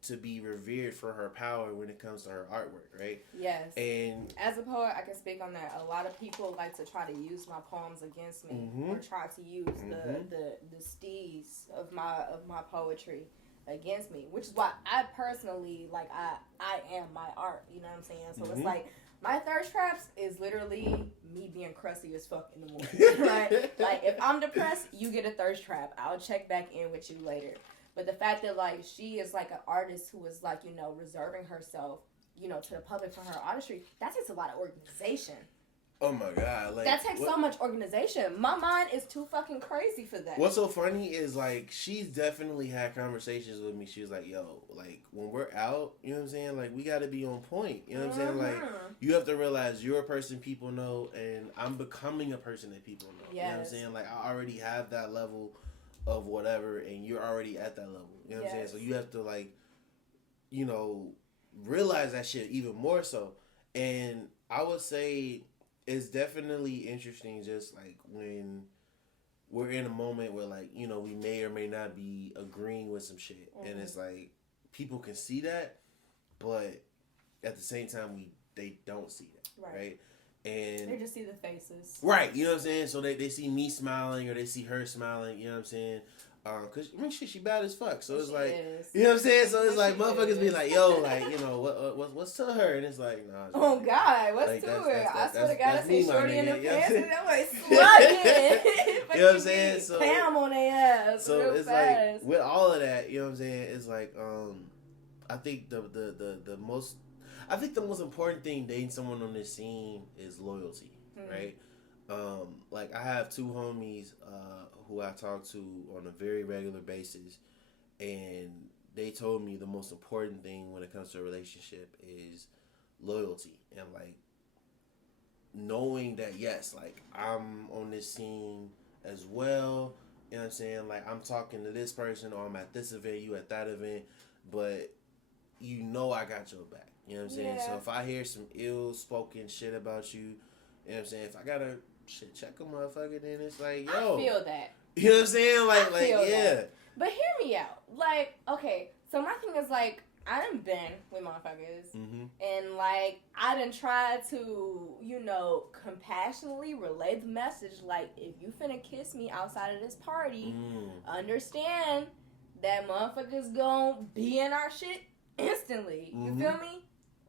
to be revered for her power when it comes to her artwork, right? Yes. And as a poet, I can speak on that. A lot of people like to try to use my poems against me, or try to use the steez of my poetry against me, which is why I personally like I am my art. You know what I'm saying? So it's like my thirst traps is literally me being crusty as fuck in the morning, right? Like if I'm depressed, you get a thirst trap. I'll check back in with you later. But the fact that, like, she is, like, an artist who is, like, reserving herself, to the public for her artistry, that takes a lot of organization. Oh, my God. Like, that takes so much organization. My mind is too fucking crazy for that. What's so funny is, like, she's definitely had conversations with me. She was like, yo, like, when we're out, you know what I'm saying? Like, we got to be on point. You know what I'm saying? Like, you have to realize you're a person people know, and I'm becoming a person that people know. Yes. You know what I'm saying? Like, I already have that level of whatever, and you're already at that level. You know what I'm saying? So you have to, like, realize that shit even more so. And I would say it's definitely interesting just, like, when we're in a moment where, like, we may or may not be agreeing with some shit. And it's, like, people can see that, but at the same time, they don't see that, right? And they just see the faces. Right, you know what I'm saying? So they see me smiling or they see her smiling, you know what I'm saying? Cause she bad as fuck. So it's like, you know what I'm saying? So it's like motherfuckers be like, yo, like, what's to her? And it's like, nah. Oh God, what's to her? I swear to God, I see shorty in the pants and I'm like slugging. You know what I'm saying? So Pam on their ass. So it's fast. Like with all of that, you know what I'm saying? It's like, I think the most important thing dating someone on this scene is loyalty, right? Like I have two homies who I talk to on a very regular basis, and they told me the most important thing when it comes to a relationship is loyalty and like knowing that yes, like I'm on this scene as well. You know what I'm saying? Like I'm talking to this person or I'm at this event, you at that event, but I got your back. You know what I'm saying? Yeah. So if I hear some ill-spoken shit about you, you know what I'm saying? If I gotta check a motherfucker, then it's like, yo. I feel that. You know what I'm saying? Like yeah. That. But hear me out. Like, okay, so my thing is like, I done been with motherfuckers, and like, I done tried to, compassionately relay the message, like, if you finna kiss me outside of this party, understand that moothfuckers gon' be in our shit instantly. You feel me?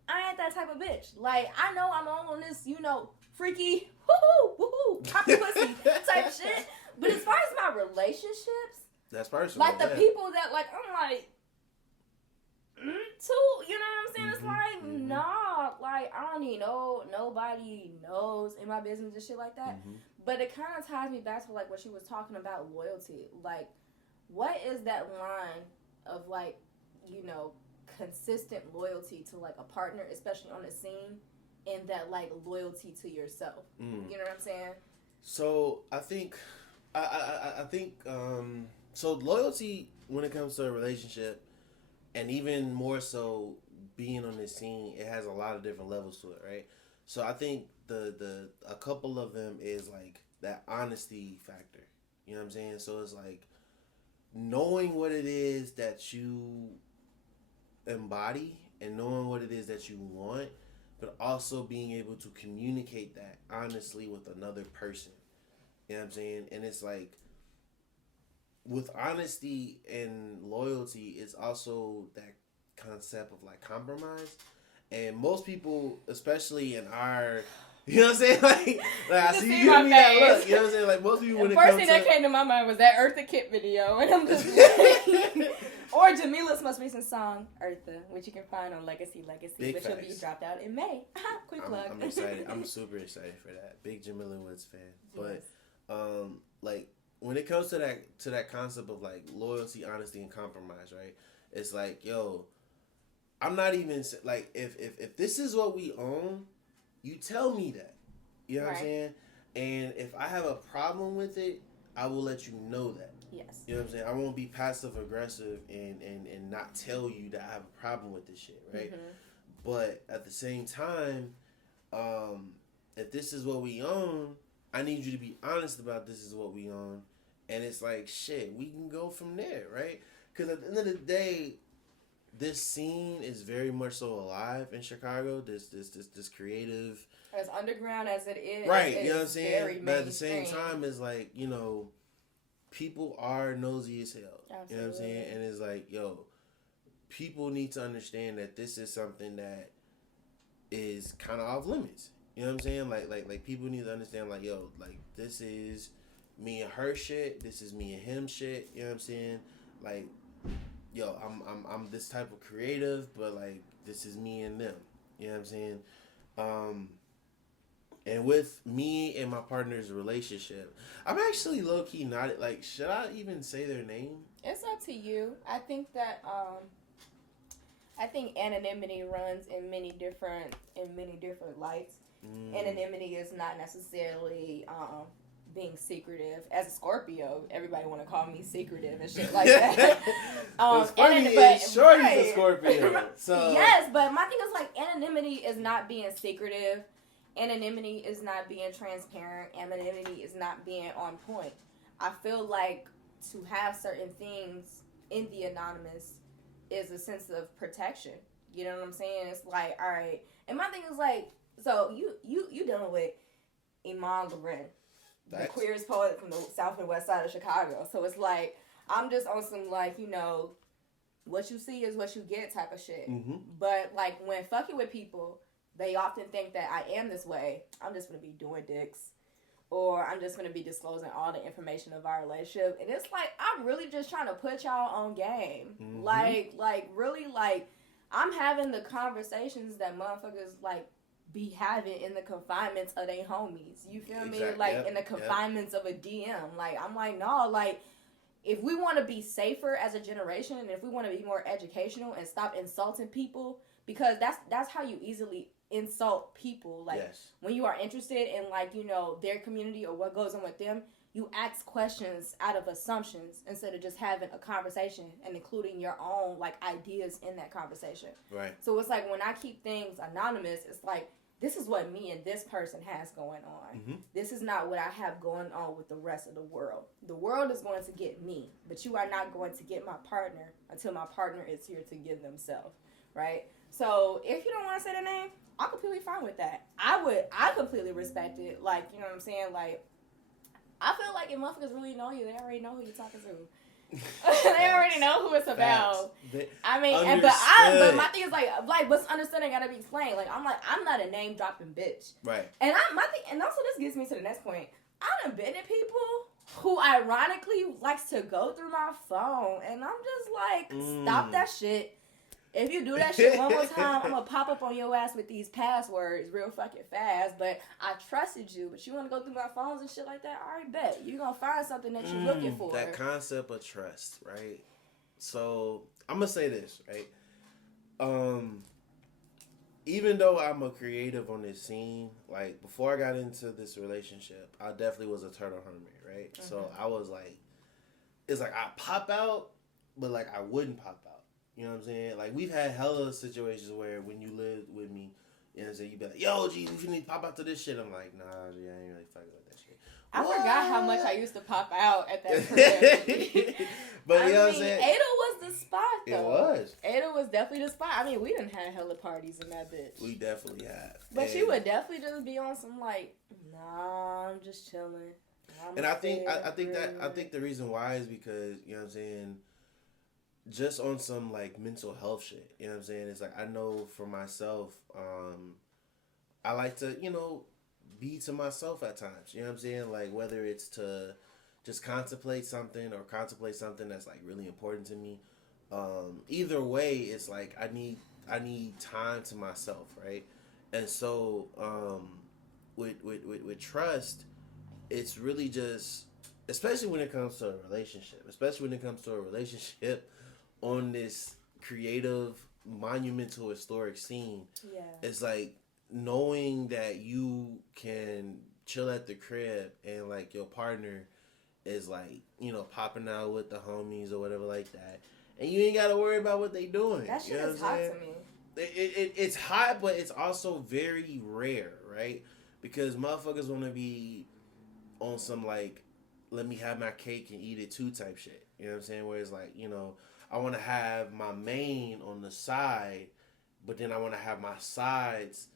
I ain't that type of bitch. Like, I know I'm on this, freaky, woohoo, poppy pussy type shit. But as far as my relationships, that's personal. Like the people that, like, I'm like, too, you know what I'm saying? It's like, nah, like, I don't need nobody knows in my business and shit like that. But it kind of ties me back to, like, what she was talking about, loyalty. Like, what is that line of, like, consistent loyalty to like a partner, especially on the scene, and that like loyalty to yourself? You know what I'm saying? So I think so loyalty when it comes to a relationship, and even more so being on this scene, it has a lot of different levels to it, right? So I think a couple of them is like that honesty factor. You know what I'm saying? So it's like knowing what it is that you embody and knowing what it is that you want, but also being able to communicate that honestly with another person. You know what I'm saying? And it's like with honesty and loyalty, it's also that concept of like compromise. And most people, especially in our, you know what I'm saying? Like I see you give me that look. You know what I'm saying? Like most people, when the it first comes thing to that came to my mind was that Eartha Kitt video, and I'm just like, or Jamila's most recent song, Eartha, which you can find on Legacy, Big which facts. will be dropped out in May. Quick plug. I'm excited. I'm super excited for that. Big Jamila Woods fan. But like when it comes to that concept of like loyalty, honesty, and compromise, right? It's like, yo, I'm not even like if this is what we own, you tell me that. You know what I'm saying? And if I have a problem with it, I will let you know that. Yes. You know what I'm saying? I won't be passive aggressive and not tell you that I have a problem with this shit, right? Mm-hmm. But at the same time, if this is what we own, I need you to be honest about this is what we own. And it's like, shit, we can go from there, right? Because at the end of the day, this scene is very much so alive in Chicago. This creative, as underground as it is, right? You know what I'm saying? But at the same time, it's like, you know, people are nosy as hell. Absolutely. You know what I'm saying? And it's like, yo, people need to understand that this is something that is kind of off limits. You know what I'm saying? Like people need to understand, like, yo, like this is me and her shit. This is me and him shit. You know what I'm saying? Like, yo, I'm this type of creative, but like this is me and them. You know what I'm saying? And with me and my partner's relationship, I'm actually low key not like. Should I even say their name? It's up to you. I think that I think anonymity runs in many different lights. Anonymity is not necessarily being secretive. As a Scorpio, everybody want to call me secretive and shit like that. What's funny is Shorty's a Scorpio. So yes, but my thing is like anonymity is not being secretive. Anonymity is not being transparent. Anonymity is not being on point. I feel like to have certain things in the anonymous is a sense of protection. You know what I'm saying? It's like, all right. And my thing is like, so you dealing with Iman Loren, the queerest poet from the South and West Side of Chicago. So it's like, I'm just on some like, you know, what you see is what you get type of shit. Mm-hmm. But like when fucking with people, they often think that I am this way. I'm just going to be doing dicks. Or I'm just going to be disclosing all the information of our relationship. And it's like, I'm really just trying to put y'all on game. Mm-hmm. Like, really, like, I'm having the conversations that motherfuckers, like, be having in the confinements of their homies. You feel me? Like, in the confinements of a DM. Like, I'm like, no, like, if we want to be safer as a generation and if we want to be more educational and stop insulting people, because that's how you easily insult people. Like when you are interested in like, you know, their community or what goes on with them, you ask questions out of assumptions instead of just having a conversation and including your own like ideas in that conversation. Right. So it's like when I keep things anonymous, it's like this is what me and this person has going on. Mm-hmm. This is not what I have going on with the rest of the world. The world is going to get me, but you are not going to get my partner until my partner is here to give themselves. Right? So if you don't want to say their name, I'm completely fine with that. I completely respect it. Like, you know what I'm saying? Like, I feel like if motherfuckers really know you, they already know who you're talking to. They already know who it's about. I mean, but my thing is like what's understood ain't gotta be explained. Like, I'm not a name dropping bitch. Right. And and also this gets me to the next point. I done been at people who ironically likes to go through my phone, and I'm just like, stop that shit. If you do that shit one more time, I'm going to pop up on your ass with these passwords real fucking fast. But I trusted you. But you want to go through my phones and shit like that? All right, bet. You're going to find something that you're looking for. That concept of trust, right? So, I'm going to say this, right? Even though I'm a creative on this scene, like, before I got into this relationship, I definitely was a turtle hermit, right? Mm-hmm. So, I was like, it's like I pop out, but, like, I wouldn't pop out. You know what I'm saying? Like, we've had hella situations where when you lived with me, you know what I'm saying, you be like, yo, G, we need to pop out to this shit. I'm like, nah, G, I ain't really talking about that shit. I forgot how much I used to pop out at that crib. But you know what I'm saying? Ada was the spot, though. It was. Ada was definitely the spot. I mean, we done had hella parties in that bitch. We definitely have. But she would definitely just be on some, like, nah, I'm just chilling. And I think the reason why is because, you know what I'm saying, just on some like mental health shit, you know what I'm saying? It's like, I know for myself, I like to, you know, be to myself at times, you know what I'm saying? Like, whether it's to just contemplate something or contemplate something that's like really important to me. Either way, it's like I need time to myself, right? And so with trust, it's really just, especially when it comes to a relationship on this creative, monumental, historic scene. Yeah. It's like knowing that you can chill at the crib and like your partner is like, you know, popping out with the homies or whatever like that, and you ain't got to worry about what they doing. That shit is hot to me. It's hot, but it's also very rare, right? Because motherfuckers want to be on some like, let me have my cake and eat it too type shit. You know what I'm saying? Where it's like, you know, I want to have my main on the side, but then I want to have my sides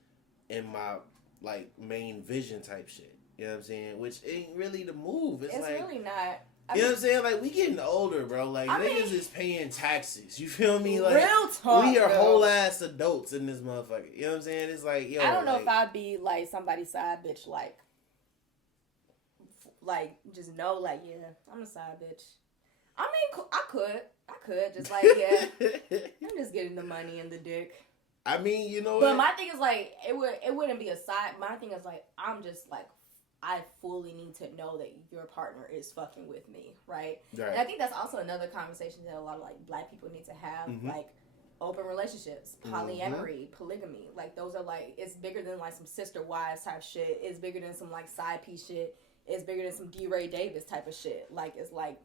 in my like main vision type shit. You know what I'm saying? Which ain't really the move. It's like, really not. You know what I'm saying? Like, we getting older, bro. Like, niggas is paying taxes. You feel me? Like, real talk, we are bro. whole ass adults in this motherfucker. You know what I'm saying? It's like, yo. I don't know if I'd be like somebody's side bitch, like just know, like, yeah, I'm a side bitch. I mean, I could just like, yeah, I'm just getting the money and the dick. I mean, you know. But my thing is like, it wouldn't be a side. My thing is like, I'm just like, I fully need to know that your partner is fucking with me, right? And I think that's also another conversation that a lot of like black people need to have, like open relationships, polyamory, polygamy. Like, those are like, it's bigger than like some sister wives type shit. It's bigger than some like side piece shit. It's bigger than some D. Ray Davis type of shit. Like, it's like,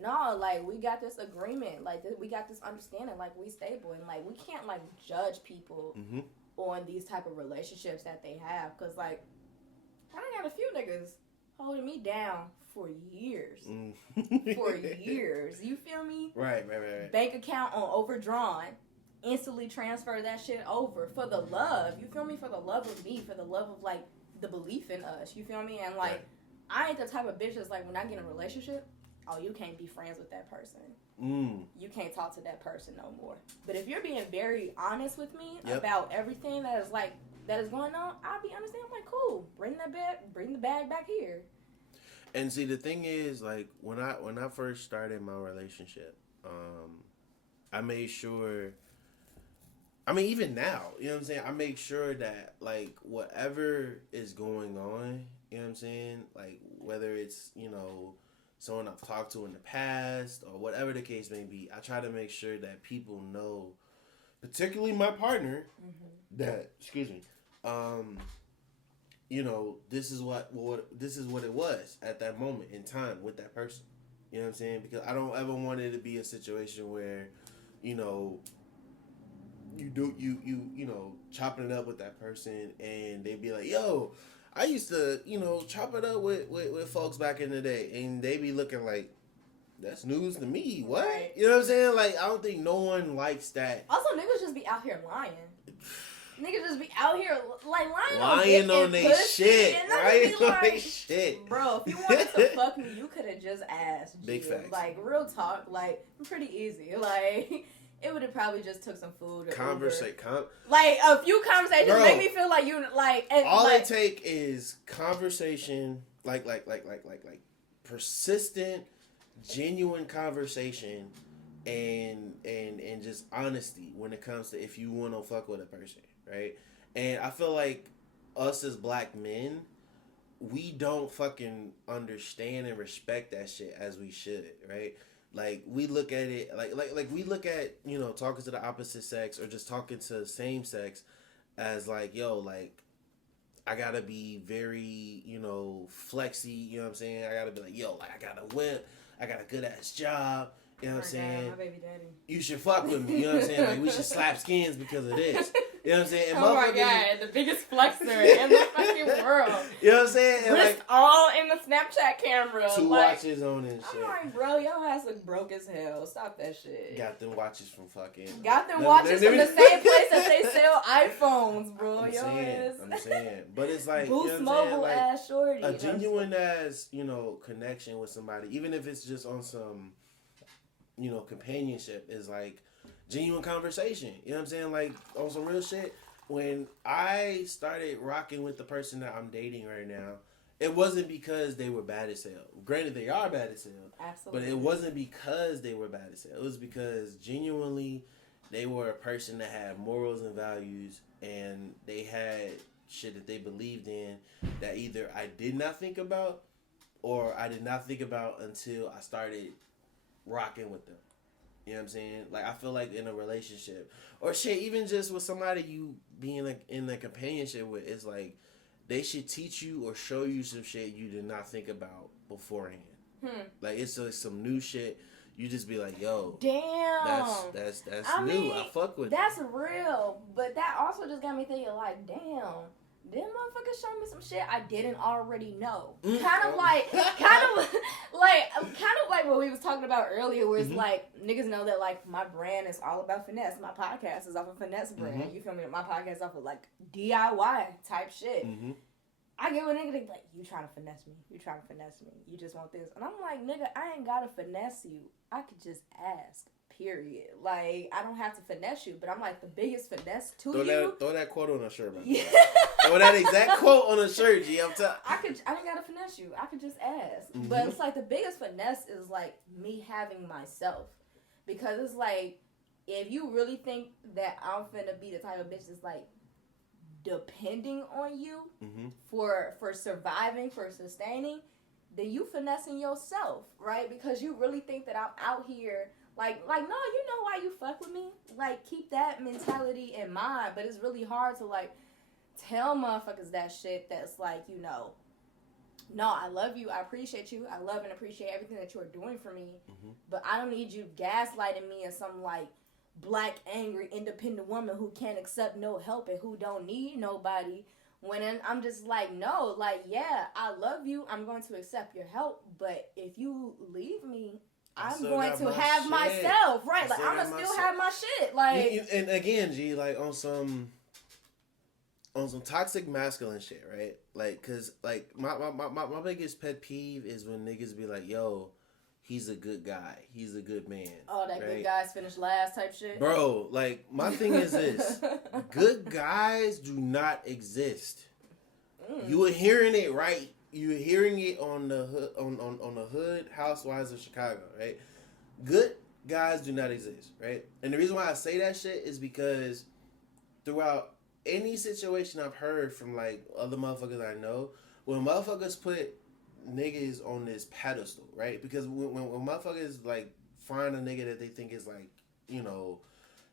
no, like, we got this agreement. Like, we got this understanding. Like, we stable. And like, we can't like judge people on these type of relationships that they have. Because like, I done got a few niggas holding me down for years. For years. You feel me? Right. Bank account on overdrawn. Instantly transfer that shit over. For the love. You feel me? For the love of me. For the love of, like, the belief in us. You feel me? And, like, I ain't the type of bitch that's like, when I get in a relationship, oh, you can't be friends with that person. You can't talk to that person no more. But if you're being very honest with me about everything that is going on, I'll be understanding. I'm like, cool, bring the bag back here. And see, the thing is, like, when I first started my relationship, I made sure, I mean, even now, you know what I'm saying, I make sure that, like, whatever is going on, you know what I'm saying, like, whether it's, you know, someone I've talked to in the past or whatever the case may be, I try to make sure that people know, particularly my partner, that, you know, this is what it was at that moment in time with that person. You know what I'm saying? Because I don't ever want it to be a situation where, you know, you know, chopping it up with that person and they be like, yo, I used to, you know, chop it up with folks back in the day, and they be looking like, that's news to me. What? Right. You know what I'm saying? Like, I don't think no one likes that. Also, niggas just be out here lying. Niggas just be out here, like, lying on their shit. Lying on their shit. Bro, if you wanted to fuck me, you could have just asked. Big facts. Like, real talk, like, pretty easy. Like, it would have probably just took some food or like, a few conversations make me feel like you, like... And, all like, it take is conversation, like, persistent, genuine conversation, and just honesty when it comes to if you want to fuck with a person, right? And I feel like us as black men, we don't fucking understand and respect that shit as we should, right? Like, we look at it like we look at, you know, talking to the opposite sex or just talking to the same sex as like, yo, like, I gotta be very, you know, flexy, you know what I'm saying? I gotta be like, yo, like, I got a whip, I got a good ass job, you know what I'm saying? My baby daddy. You should fuck with me, you know what I'm saying? Like, we should slap skins because of this. You know what I'm saying? And oh my God, the biggest flexer in the fucking world. You know what I'm saying? And wrist, like, all in the Snapchat camera. Two watches on and shit. I'm like, bro, your ass look broke as hell. Stop that shit. Got them watches from fucking... Got them watches from the same place that they sell iPhones, bro. I'm saying. But it's like, Boost you know what I'm saying? mobile Like, ass shorty. a genuine ass, connection with somebody, even if it's just on some, companionship, is like genuine conversation. You know what I'm saying? Like, on some real shit. When I started rocking with the person that I'm dating right now, it wasn't because they were bad as hell. Granted, they are bad as hell. Absolutely. But it wasn't because they were bad as hell. It was because genuinely they were a person that had morals and values, and they had shit that they believed in that either I did not think about or I did not think about until I started rocking with them. You know what I'm saying? Like, I feel like in a relationship or shit, even just with somebody you being like in a companionship with, it's like they should teach you or show you some shit you did not think about beforehand. Like, it's like some new shit. You just be like, yo, damn, that's new. I fuck with that's it. Real. But that also just got me thinking, like, damn, them motherfuckers show me some shit I didn't already know. Kind of like what we was talking about earlier, where it's like, niggas know that, like, my brand is all about finesse. My podcast is off of finesse brand. You feel me? My podcast is off of, like, DIY type shit. I get with a nigga, they be like, you trying to finesse me. You trying to finesse me. You just want this. And I'm like, nigga, I ain't got to finesse you. I could just ask, period. Like, I don't have to finesse you. But I'm like, the biggest finesse to you. Throw that quote on a shirt, man. Throw that exact quote on a shirt, G. I'm telling I ain't got to finesse you. I could just ask. But it's like, the biggest finesse is, like, me having myself. Because it's like, if you really think that I'm finna be the type of bitch that's, like, depending on you for surviving, for sustaining, then you finessing yourself, right? Because you really think that I'm out here like no, you know why you fuck with me. Like, keep that mentality in mind. But it's really hard to, like, tell motherfuckers that shit that's like, no, I love you, I appreciate you, I love and appreciate everything that you're doing for me, but I don't need you gaslighting me as some, like, black, angry, independent woman who can't accept no help and who don't need nobody. When I'm just like, no, like, yeah, I love you, I'm going to accept your help, but if you leave me, I'm going to have myself, right? Like, I'm gonna still have my shit, like. And again, G, like, on some toxic masculine shit, right? Like, cause like my biggest pet peeve is when niggas be like, yo, he's a good guy. He's a good man. Oh, that right? Good guys finish last type shit? Bro, like, my thing is this. Good guys do not exist. You are hearing it right. You're hearing it on the hood, on the Hood Housewives of Chicago, right? Good guys do not exist, right? And the reason why I say that shit is because throughout any situation I've heard from, like, other motherfuckers I know, when motherfuckers put niggas on this pedestal, right? Because when motherfuckers, like, find a nigga that they think is, like,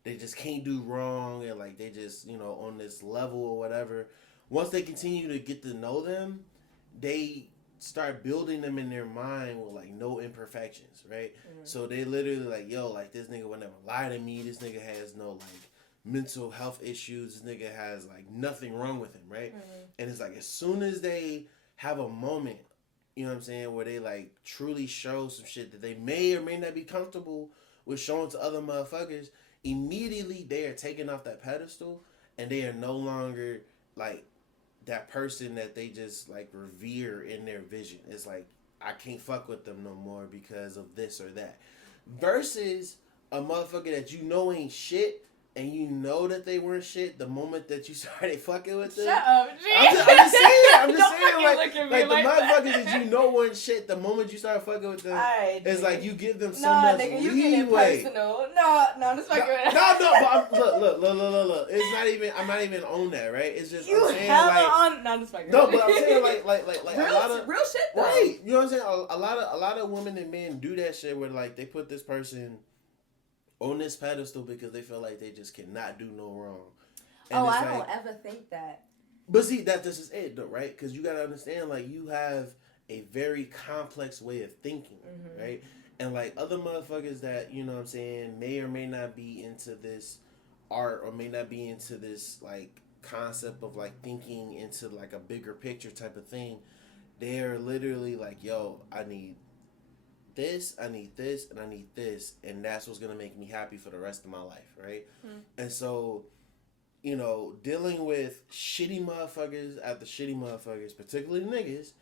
they just can't do wrong, and, like, they just, on this level or whatever, once they continue to get to know them, they start building them in their mind with, like, no imperfections, right? So they literally like, yo, like, this nigga would never lie to me, this nigga has no, like, mental health issues, this nigga has, like, nothing wrong with him, right? And it's like, as soon as they have a moment, you know what I'm saying, where they, like, truly show some shit that they may or may not be comfortable with showing to other motherfuckers, immediately they are taken off that pedestal, and they are no longer, like, that person that they just, like, revere in their vision. It's like, I can't fuck with them no more because of this or that. Versus a motherfucker that you know ain't shit, and you know that they weren't shit the moment that you started fucking with them. Shut up, G. I'm just saying, like the motherfuckers that you know weren't shit the moment you started fucking with them. It's like you give them so much nigga, leeway. You get it personal. No, I'm just fucking with but look. It's not even. I'm not even on that, right? It's just you I'm saying, like, on. No, I'm just fucking. No, but I'm saying like real, a lot of real shit though. Right? You know what I'm saying? A lot of women and men do that shit where, like, they put this person on this pedestal because they feel like they just cannot do no wrong. And I don't ever think that. But see, this is it though, right? Because you gotta understand, like, you have a very complex way of thinking, right? And, like, other motherfuckers that, you know what I'm saying, may or may not be into this art or may not be into this, like, concept of, like, thinking into, like, a bigger picture type of thing, they're literally like, yo, I need this, I need this, and I need this, and that's what's gonna make me happy for the rest of my life, right? And so you know, dealing with shitty motherfuckers after shitty motherfuckers, particularly niggas.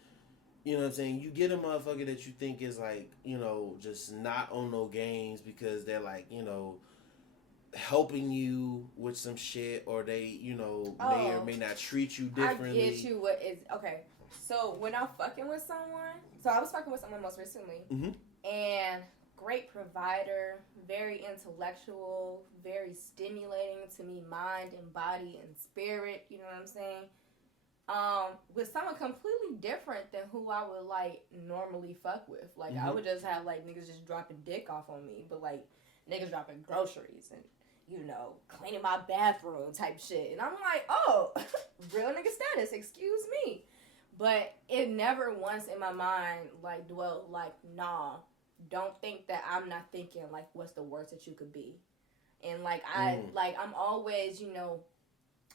You know what I'm saying? You get a motherfucker that you think is like, you know, just not on no games because they're like, you know, helping you with some shit, or they, you know, may or may not treat you differently. I get you. What is okay? So when I'm fucking with someone, so I was fucking with someone most recently, and great provider, very intellectual, very stimulating to me, mind and body and spirit. You know what I'm saying? With someone completely different than who I would like normally fuck with. Like I would just have like niggas just dropping dick off on me, but like niggas dropping groceries and, you know, cleaning my bathroom type shit. And I'm like, oh, real nigga status, excuse me. But it never once in my mind like dwelt like, nah, don't think that I'm not thinking like what's the worst that you could be. And like I'm always, you know,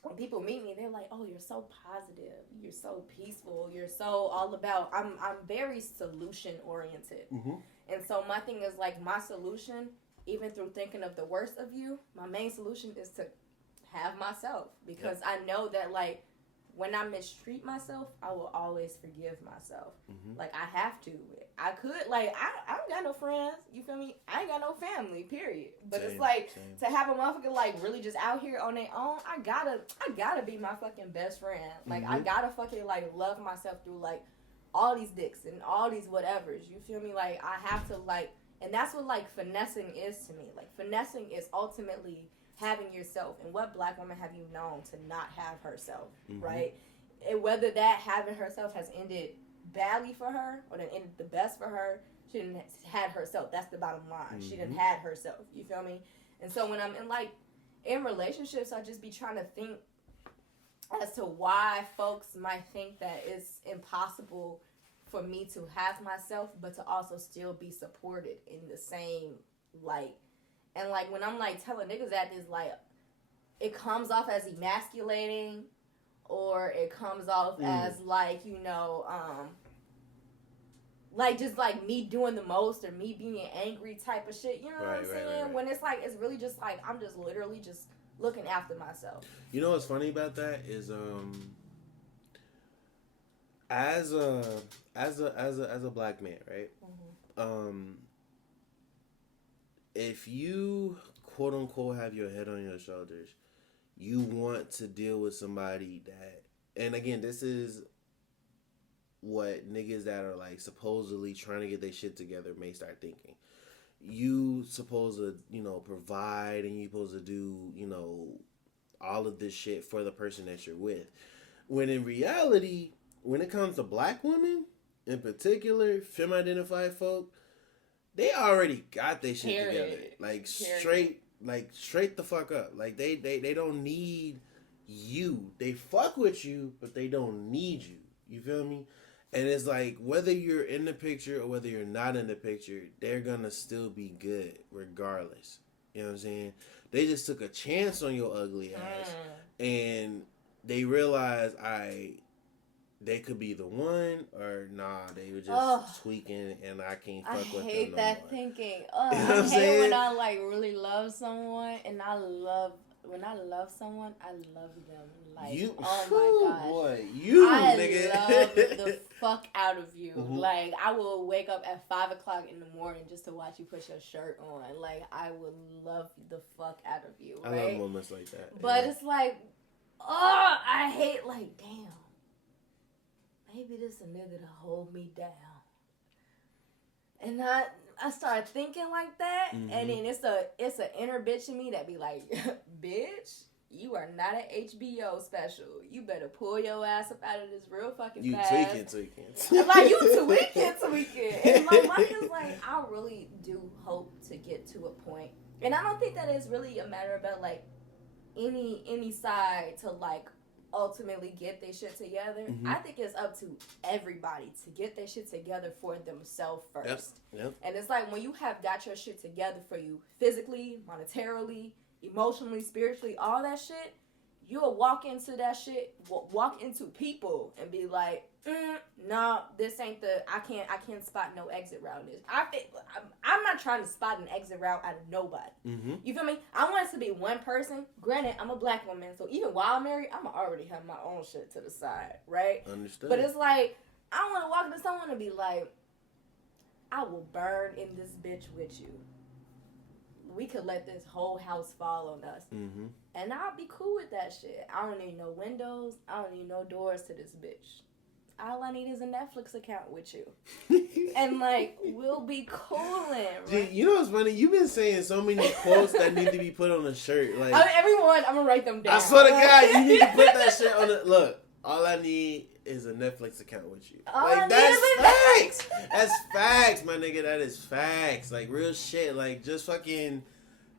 when people meet me, they're like, oh, you're so positive, you're so peaceful, you're so all about, I'm very solution oriented. And so my thing is like my solution, even through thinking of the worst of you, my main solution is to have myself, because I know that like when I mistreat myself, I will always forgive myself. Like I have to. I could like I don't got no friends. You feel me? I ain't got no family. Period. But it's like to have a motherfucker like really just out here on their own. I gotta be my fucking best friend. Like I gotta fucking like love myself through like all these dicks and all these whatevers. You feel me? Like I have to like, and that's what like finessing is to me. Like finessing is ultimately having yourself. And what black woman have you known to not have herself, right? And whether that having herself has ended badly for her or that ended the best for her, she didn't had herself. That's the bottom line. She didn't had herself. You feel me? And so when I'm in relationships, I just be trying to think as to why folks might think that it's impossible for me to have myself, but to also still be supported in the same light. And like when I'm like telling niggas that, is like it comes off as emasculating, or it comes off as like, you know, like just like me doing the most or me being angry type of shit. You know what I'm saying? Right. When it's like it's really just like I'm just literally just looking after myself. You know what's funny about that is as a black man, right? If you quote unquote have your head on your shoulders, you want to deal with somebody that, and again, this is what niggas that are like supposedly trying to get their shit together may start thinking. You supposed to, you know, provide, and you supposed to do, you know, all of this shit for the person that you're with. When in reality, when it comes to black women, in particular, femme-identified folk, they already got their shit together. Like straight the fuck up. Like they don't need you. They fuck with you, but they don't need you. You feel me? And it's like whether you're in the picture or whether you're not in the picture, they're gonna still be good regardless. You know what I'm saying? They just took a chance on your ugly ass, and they realized they could be the one, or nah, they were just tweaking, and I can't fuck with them no more. I hate that thinking. You know I hate when I like really love someone, and when I love someone, I love them. Like, oh my gosh, boy, nigga. I love the fuck out of you. Like, I will wake up at 5:00 in the morning just to watch you put your shirt on. Like, I would love the fuck out of you. Right? I love moments like that. But it's like, I hate like, damn. Maybe this a nigga to hold me down. And I start thinking like that, and then it's a inner bitch in me that be like, bitch, you are not an HBO special. You better pull your ass up out of this real fucking fast. You tweaking. Like, you tweaking. And my thing is like, I really do hope to get to a point. And I don't think that it's really a matter about like any side to like ultimately get their shit together. I think it's up to everybody to get their shit together for themselves first. Yep. And it's like when you have got your shit together for you physically, monetarily, emotionally, spiritually, all that shit, you'll walk into that shit, walk into people and be like, No, this ain't I can't spot no exit route. I'm not trying to spot an exit route out of nobody. Mm-hmm. You feel me? I want it to be one person. Granted, I'm a black woman, so even while I'm married, I'm already have my own shit to the side, right? Understood. But it's like, I don't want to walk into someone and be like, I will burn in this bitch with you. We could let this whole house fall on us. Mm-hmm. And I'll be cool with that shit. I don't need no windows. I don't need no doors to this bitch. All I need is a Netflix account with you. And, like, we'll be coolin', right? Gee, you know what's funny? You've been saying so many quotes that need to be put on a shirt. Like, everyone, I'm going to write them down. I swear to God, you need to put that shit on the... Look, all I need is a Netflix account with you. Like, that's facts. That's facts, my nigga. That is facts. Like, real shit. Like, just fucking,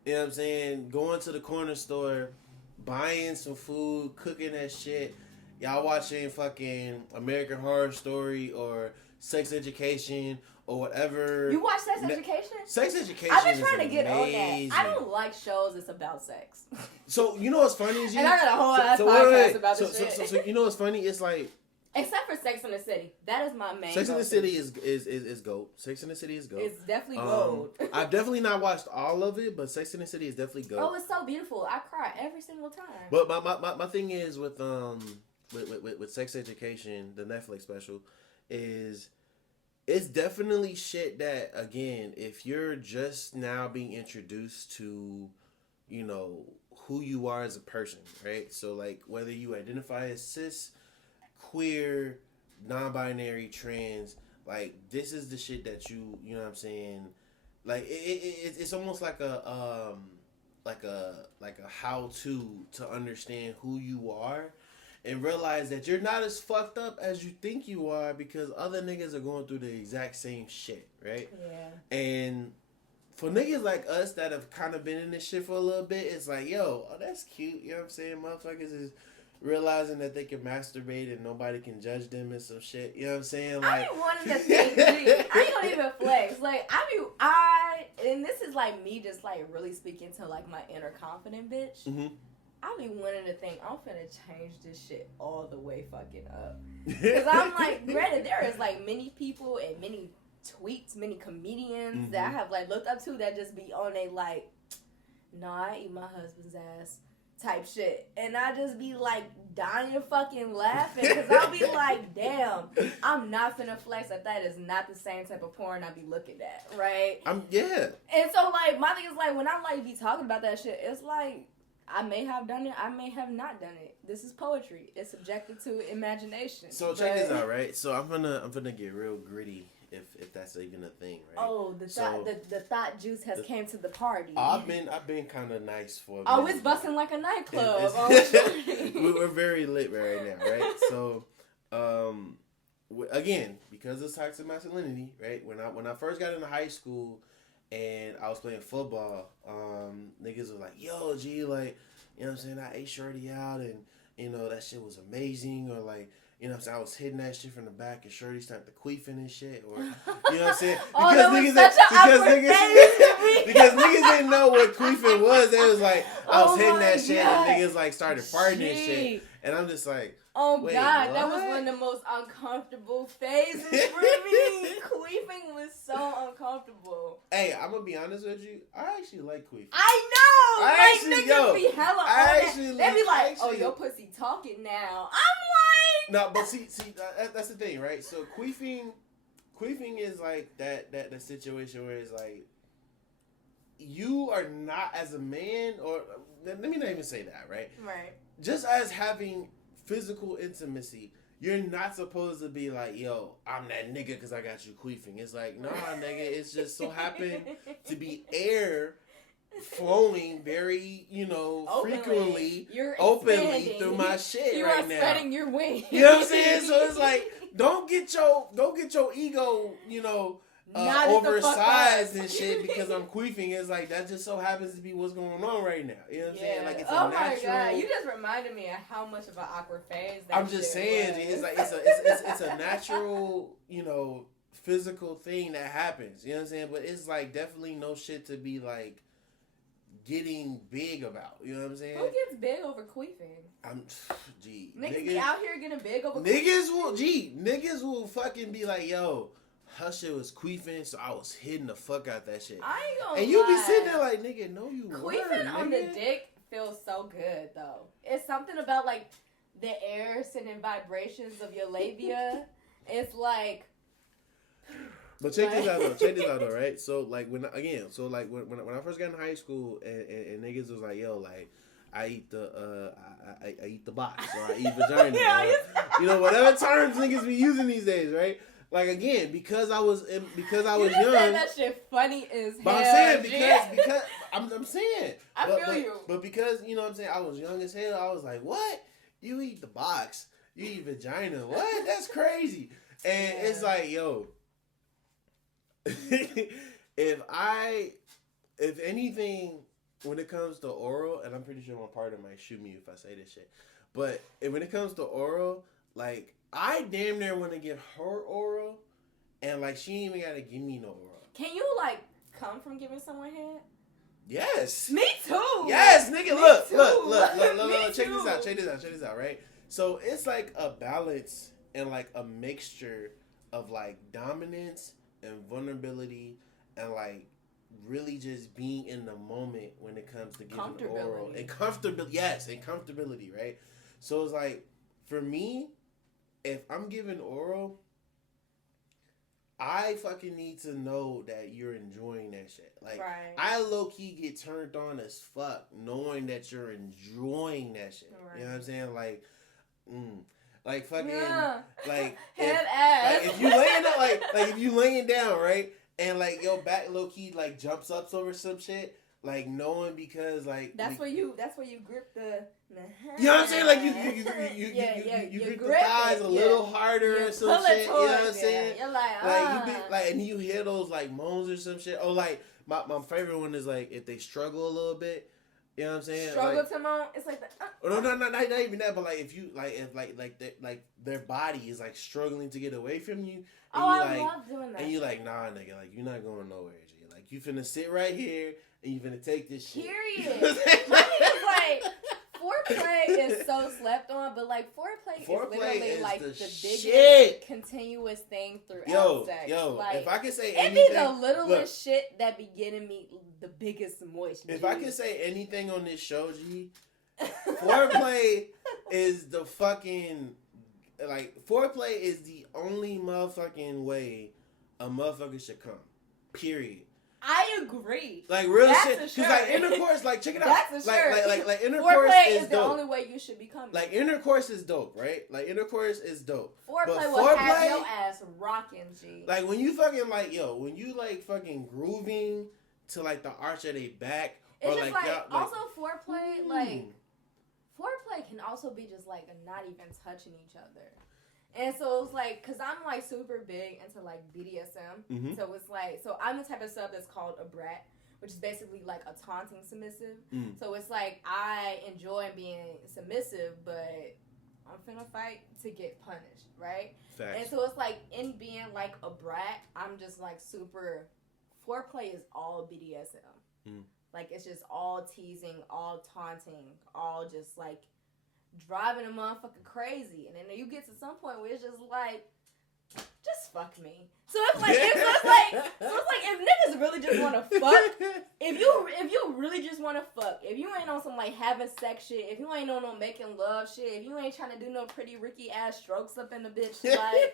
you know what I'm saying? Going to the corner store, buying some food, cooking that shit. Y'all watching fucking American Horror Story or Sex Education or whatever. You watch Sex Education? Sex Education. I've been trying to get on that. I don't like shows that's about sex. So you know what's funny is and I got a whole ass podcast about this shit. So you know what's funny? It's like, except for Sex in the City, that is my main. Sex in the City is gold. Sex in the City is gold. It's definitely gold. I've definitely not watched all of it, but Sex in the City is definitely gold. Oh, it's so beautiful. I cry every single time. But my thing is with Sex Education, the Netflix special, is it's definitely shit that, again, if you're just now being introduced to, you know, who you are as a person, right? So, like, whether you identify as cis, queer, non-binary, trans, like, this is the shit that you know what I'm saying? Like, it's almost like a how-to to understand who you are. And realize that you're not as fucked up as you think you are because other niggas are going through the exact same shit, right? Yeah. And for niggas like us that have kind of been in this shit for a little bit, it's like, yo, oh, that's cute. You know what I'm saying? Motherfuckers is realizing that they can masturbate and nobody can judge them and some shit. You know what I'm saying? Like, I be wanting to think, I ain't gonna even flex. Like, and this is like me just like really speaking to like my inner confident bitch. Mm-hmm. I be wanting to think I'm finna change this shit all the way fucking up. Because I'm like, granted, there is like many people and many tweets, many comedians that I have like looked up to that just be on a like, nah, I eat my husband's ass type shit. And I just be like dying fucking laughing because I'll be like, damn, I'm not finna flex that is not the same type of porn I be looking at, right? Yeah. And so like, my thing is like, when I'm like be talking about that shit, it's like, I may have done it. I may have not done it. This is poetry. It's subjected to imagination. So check this out, right? So I'm gonna get real gritty if that's even a thing, right? Oh, the thought juice has came to the party. I've been kind of nice for a minute. Oh, it's busting like a nightclub. We're very lit right now, right? So, again, because of toxic masculinity, right? When I first got into high school. And I was playing football. Niggas was like, yo, G, like, you know what I'm saying? I ate Shorty out and, you know, that shit was amazing. Or like, you know what I'm saying? I was hitting that shit from the back and Shorty started queefing and shit. Or, you know what I'm saying? Because niggas didn't know what queefing was. They was like, I was hitting that shit and niggas like started farting and shit. And I'm just like, oh wait, God, what? That was one of the most uncomfortable phases for me. Queefing was so uncomfortable. Hey, I'm gonna be honest with you. I actually like queefing. I know. Niggas be hella on that. They be like, oh, your pussy talking now. I'm like, no, but see, that's the thing, right? So queefing is like that situation where it's like you are not as a man, or let me not even say that, right? Right. Just as having physical intimacy, you're not supposed to be like, yo, I'm that nigga because I got you queefing. It's like, nah, nigga, it's just so happened to be air flowing very, you know, frequently, openly through my shit right now. You are spreading your wings. You know what I'm saying? So it's like, don't get your ego, you know, oversized and shit because I'm queefing. It's like that just so happens to be what's going on right now. You know what I'm saying? Like it's a natural. My God, you just reminded me of how much of an awkward phase that I'm just saying, it's like it's a natural, you know, physical thing that happens. You know what I'm saying? But it's like definitely no shit to be like getting big about. You know what I'm saying? Who gets big over queefing? Niggas be out here getting big over niggas will fucking be like, yo, her shit was queefing, so I was hitting the fuck out that shit. I ain't gonna And you lie. be sitting there like, nigga, no you weren't. Queefing on the dick feels so good, though. It's something about, like, the air sending vibrations of your labia. It's like... But check this out though, right? So like when I first got in high school and niggas was like, yo, like I eat the box or I eat vagina, or, you know, whatever terms niggas be using these days, right? Like again, because I was young. That shit funny as hell. But I'm saying because I'm saying. I feel you. But because you know what I'm saying, I was young as hell. I was like, what? You eat the box? You eat vagina? What? That's crazy. And it's like, yo. if anything, when it comes to oral, and I'm pretty sure my partner might shoot me if I say this shit, but when it comes to oral, like I damn near want to give her oral, and like she ain't even gotta give me no oral. Can you like come from giving someone head? Yes. Me too. Yes, nigga. Look. Check this out. Right. So it's like a balance and like a mixture of like dominance and vulnerability and like really just being in the moment when it comes to giving oral and comfortability, right? So it's like for me, if I'm giving oral, I fucking need to know that you're enjoying that shit. Like I low key get turned on as fuck knowing that you're enjoying that shit. Right. You know what I'm saying? Like fucking like head ass. Like if you laying down, like if you laying down, right, and like your back low key like jumps up over some shit, like knowing because like that's where you grip the. You know what I'm saying? Like you grip the thighs a little harder or some shit. You know what I'm saying? You're like you be like, and you hear those like moans or some shit. Oh, like my favorite one is like if they struggle a little bit. You know what I'm saying? Struggle to moan. It's like the. No, not even that. But like if you like their body is like struggling to get away from you. And I love doing that. And you like, nah, nigga, like you're not going nowhere, G. Like you finna sit right here and you finna take this shit. Period. My thing is like foreplay is so slept on, but like foreplay is literally like the biggest continuous thing throughout sex. Like, if I can say anything, it be the littlest shit that be getting me the biggest moist. If I can say anything on this show, G, foreplay is the fucking foreplay is the only motherfucking way a motherfucker should come. Period. I agree. Like real that's shit. Because like intercourse, like check it out. That's a sure. Like intercourse foreplay is the dope. only way you should be coming. Like intercourse is dope, right? Like intercourse is dope. Foreplay will have your ass rocking, G. Like when you fucking when you like fucking grooving to like the arch of their back. It's or just like also foreplay, foreplay can also be just like not even touching each other. And so it's like, cause I'm like super big into like BDSM. Mm-hmm. So it's like, so I'm the type of sub that's called a brat, which is basically like a taunting submissive. Mm. So it's like, I enjoy being submissive, but I'm finna fight to get punished, right? Facts. And so it's like, in being like a brat, I'm just like super, foreplay is all BDSM. Mm. Like it's just all teasing, all taunting, all just like, driving a motherfucker crazy, and then you get to some point where it's just like, just fuck me. So it's like, if niggas really just want to fuck, if you really just want to fuck, if you ain't on some like having sex shit, if you ain't on no making love shit, if you ain't trying to do no pretty Ricky ass strokes up in the bitch, like.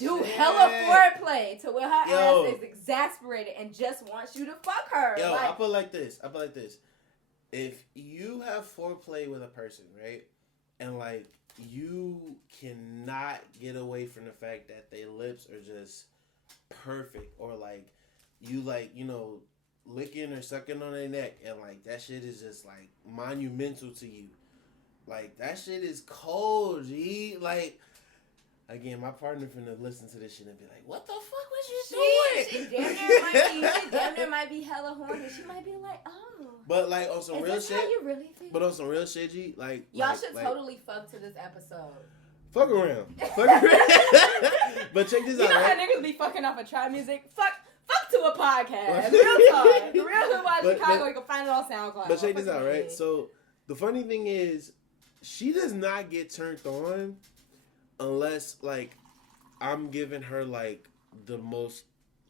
Do hella foreplay to where her ass is exasperated and just wants you to fuck her. Yo, like, I put it like this. If you have foreplay with a person, right, and like you cannot get away from the fact that their lips are just perfect, or like you like, you know, licking or sucking on their neck, and like that shit is just like monumental to you, like that shit is cold, G. Like again, my partner finna listen to this shit and be like, "What the fuck was you doing?" She damn near might be hella horny. She might be like, "Oh." But like on some real shit. How you really feel? But on some real shit, G, like y'all should totally fuck to this episode. Fuck around. But check this out. You know right? how niggas be fucking off of trap music? Fuck to a podcast. Real talk. The Real Hoodwives Chicago. You can find it on SoundCloud. But check this out, right? So the funny thing is, she does not get turned on unless like I'm giving her like the most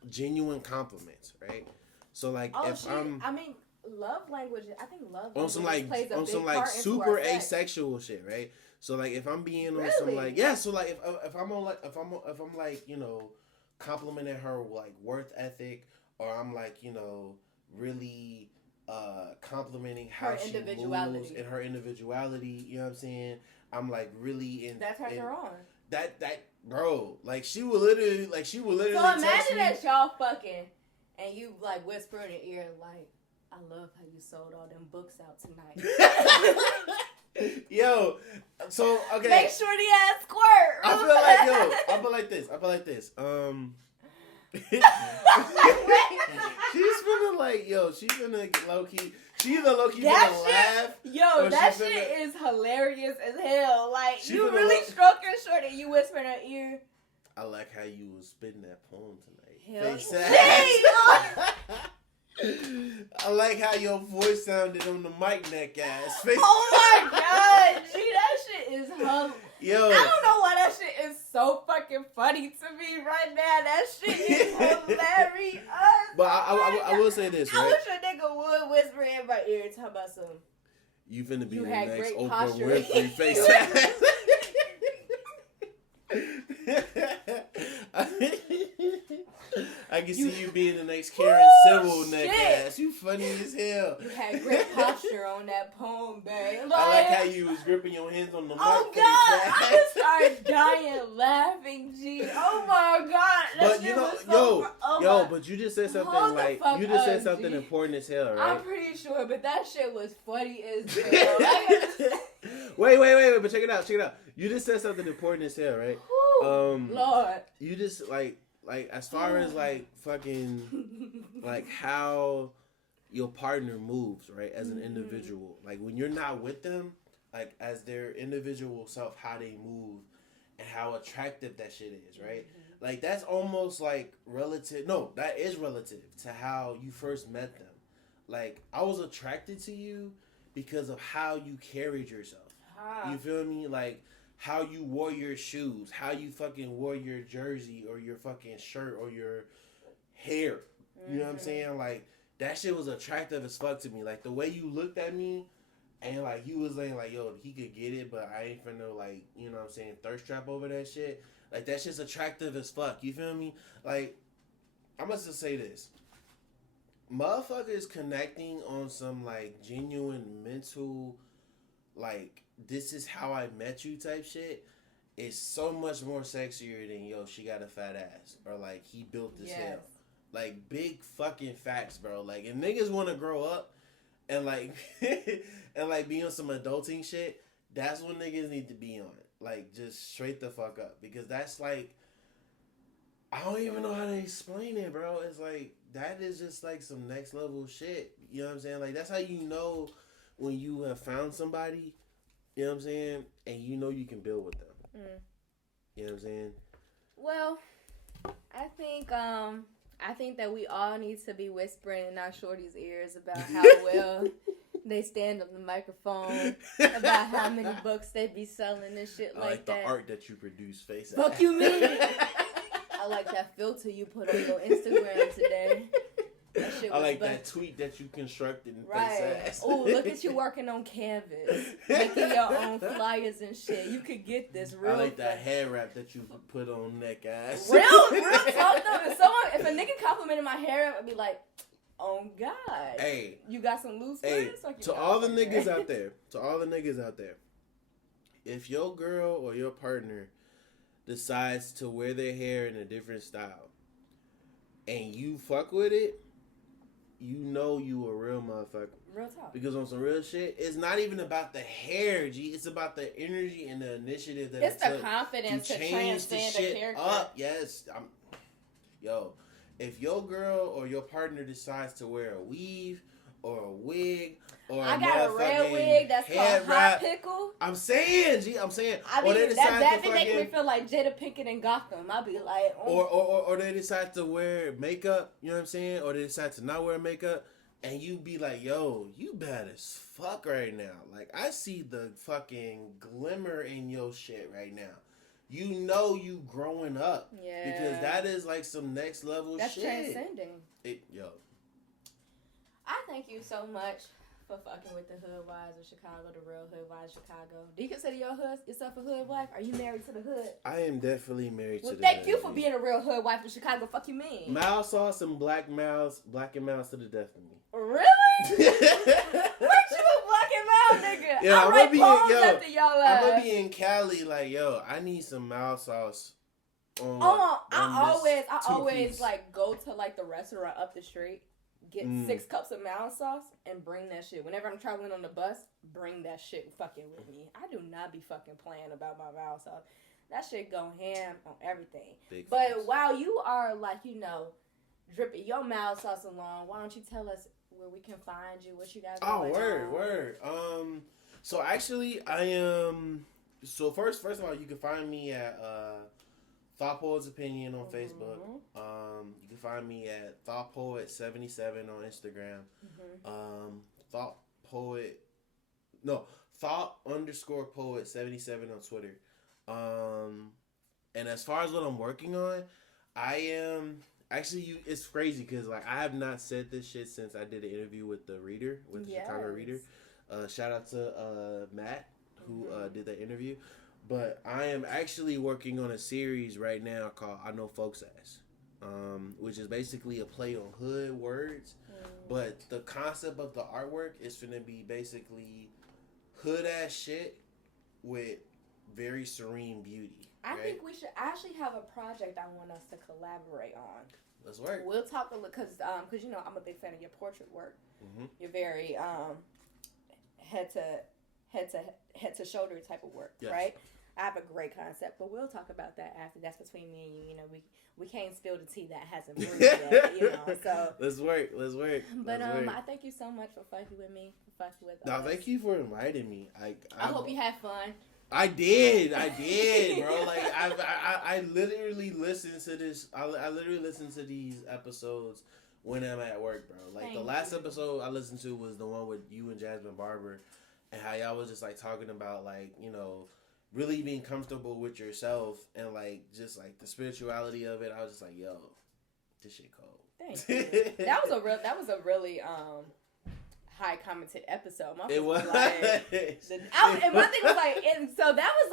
genuine compliments, right? So like love language. I think love on some like plays a on big some like part super into our sex. asexual shit, right? So like if I'm being on Really? some like so like if I'm on like if I'm like, you know, complimenting her like worth ethic, or I'm like, you know, really complimenting how she moves and her individuality, you know what I'm saying? I'm like really in that turns her on. That bro, like she will literally So imagine that y'all fucking and you like whisper in her ear like, I love how you sold all them books out tonight. Yo, so okay. Make sure the ass squirt. I feel like this. She's feeling like, yo, she's gonna low key. She either low key gonna laugh. Yo, that shit is hilarious as hell. Like you really stroking short and you whisper in her ear. I like how you was spitting that poem tonight. Hell, Face ass. I like how your voice sounded on the mic, neck ass. Face oh my god, gee, that shit is hilarious. Yo, I don't know why that shit is so fucking funny to me right now. That shit is hilarious. But I will say this, right? I wish a nigga would whisper in my ear and talk about some. You finna be the next Oprah posture. Winfrey face ass. I can see you being the next Karen Civil neck ass. You funny as hell. You had great posture on that poem, babe. I like how you was gripping your hands on the mic. Oh God, I started dying laughing. G. Oh my God, that but shit you know, was so but you just said something like said something important as hell, right? I'm pretty sure, but that shit was funny as hell. Wait, but check it out. You just said something important as hell, right? Lord. You just like as far as like fucking like how your partner moves, right, as an individual. Like when you're not with them, like as their individual self, how they move and how attractive that shit is, right? Like that's almost like relative. No, that is relative to how you first met them. Like I was attracted to you because of how you carried yourself. You feel me? Like how you wore your shoes, how you fucking wore your jersey or your fucking shirt or your hair. You know what I'm saying? Like that shit was attractive as fuck to me. Like the way you looked at me and like you was saying like, yo, he could get it, but I ain't finna like, you know what I'm saying, thirst trap over that shit. Like that shit's attractive as fuck. You feel me? Like I must just say this. Motherfuckers connecting on some like genuine mental like this is how I met you type shit is so much more sexier than yo, she got a fat ass or like he built this hell. Like big fucking facts, bro. Like if niggas want to grow up and like and like be on some adulting shit, that's what niggas need to be on. Like just straight the fuck up because that's like I don't even know how to explain it, bro. It's like that is just like some next level shit. You know what I'm saying? Like that's how you know when you have found somebody. You know what I'm saying? And you know you can build with them. You know what I'm saying? Well, I think that we all need to be whispering in our shorties' ears about how well they stand on the microphone, about how many books they be selling and shit like that. The art that you produce, face Fuck ass. you mean? I like that filter you put on your Instagram today. That shit was I like that tweet that you constructed in right. face ass. Oh, look at you working on Canvas, making your own flyers and shit. You could get this real. I like that hair wrap that you put on neck ass. Real talk though. If a nigga complimented my hair wrap, I'd be like, oh God. Hey, you got some loose ends? Like to all the niggas out there, if your girl or your partner decides to wear their hair in a different style, and you fuck with it, you know you a real motherfucker. Real talk. Because on some real shit, it's not even about the hair, G. It's about the energy and the initiative that it's the confidence to change the transcend shit the character. up. Yes. Yo, if your girl or your partner decides to wear a weave or a wig. Or I got a red wig that's called Hot Pickle. I'm saying, G. I'm saying. I mean, that makes me feel like Jada Pinkett in Gotham. I'll be like, oh. Or they decide to wear makeup. You know what I'm saying? Or they decide to not wear makeup, and you be like, yo, you bad as fuck right now. Like I see the fucking glimmer in your shit right now. You know you growing up. Yeah. Because that is like some next level That's shit. That's transcending. I thank you so much for fucking with the Hoodwives of Chicago, the real Hoodwives of Chicago. Do you consider yourself a hood wife? Are you married to the hood? I am definitely married to the hood. Well, thank you for being a real hood wife of Chicago. Fuck you mean? Mild sauce and black and miles to the death of me. Really? What you a black and mild nigga? Yeah, I write poems after y'all I'm gonna be in Cali like, yo, I need some mild sauce. I always like go to like the restaurant up the street. Get 6 cups of mild sauce and bring that shit. Whenever I'm traveling on the bus, bring that shit fucking with me. I do not be fucking playing about my mild sauce. That shit go ham on everything. But while you are like, you know, dripping your mild sauce along, why don't you tell us where we can find you, what you guys going on? Word. So actually I am so first of all, you can find me at ThoughtPoet's Opinion on Facebook. You can find me at ThoughtPoet77 on Instagram. Thought_poet77 on Twitter. And as far as what I'm working on, I am actually, it's crazy because like I have not said this shit since I did an interview with the Chicago Reader. Shout out to Matt who did that interview. But I am actually working on a series right now called I Know Folks Ass, which is basically a play on hood words. But the concept of the artwork is going to be basically hood ass shit with very serene beauty. I think we should actually have a project I want us to collaborate on. Let's work. We'll talk a little because you know I'm a big fan of your portrait work. You're very head to shoulder type of work, right? I have a great concept, but we'll talk about that after. That's between me and you. You know, we can't spill the tea that hasn't brewed yet. You know, so let's work. But I thank you so much for fucking with me, for fucking with us. No, thank you for inviting me. I hope you had fun. I did, bro. Like I literally listen to this. I literally listen to these episodes when I'm at work, bro. Like the last episode I listened to was the one with you and Jasmine Barber, and how y'all was just like talking about like, you know, really being comfortable with yourself and like just like the spirituality of it. I was just like, yo, this shit cold. Thank you. That was a really high commented episode. It was. And my thing was like, and so that was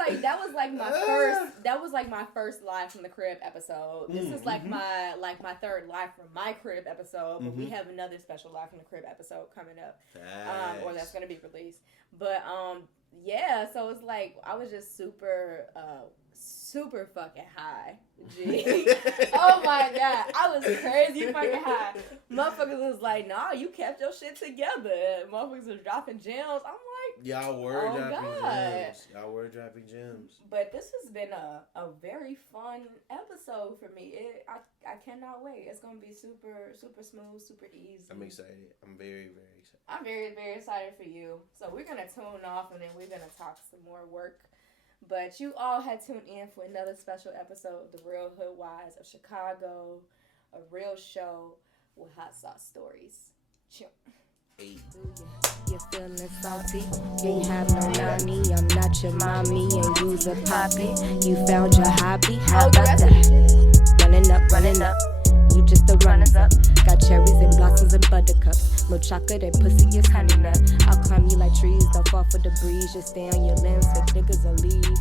like my first live from the crib episode. This is like my third live from my crib episode, but we have another special live from the crib episode coming up, or that's gonna be released. But yeah, so it's like I was just super fucking high. G. Oh my god, I was crazy fucking high. Motherfuckers was like, nah, you kept your shit together. Motherfuckers was dropping gems. I'm like, y'all were dropping gems. But this has been a very fun episode for me. I cannot wait. It's gonna be super smooth, super easy. I'm excited. I'm very, very excited. I'm very, very excited for you. So we're gonna tune off and then we're gonna talk some more work. But you all had tuned in for another special episode of The Real Hoodwives of Chicago, a real show with hot sauce stories. Chill. Hey. You're feeling salty, you have no nanny, I'm not your mommy, and you's a poppy. You found your hobby, how about that? Running up, you just the runners up. Got cherries and blossoms and buttercups. Milk chocolate and pussy is honey nut. I'll climb you like trees, don't fall for the breeze. Just stay on your limbs, fake niggas will leave.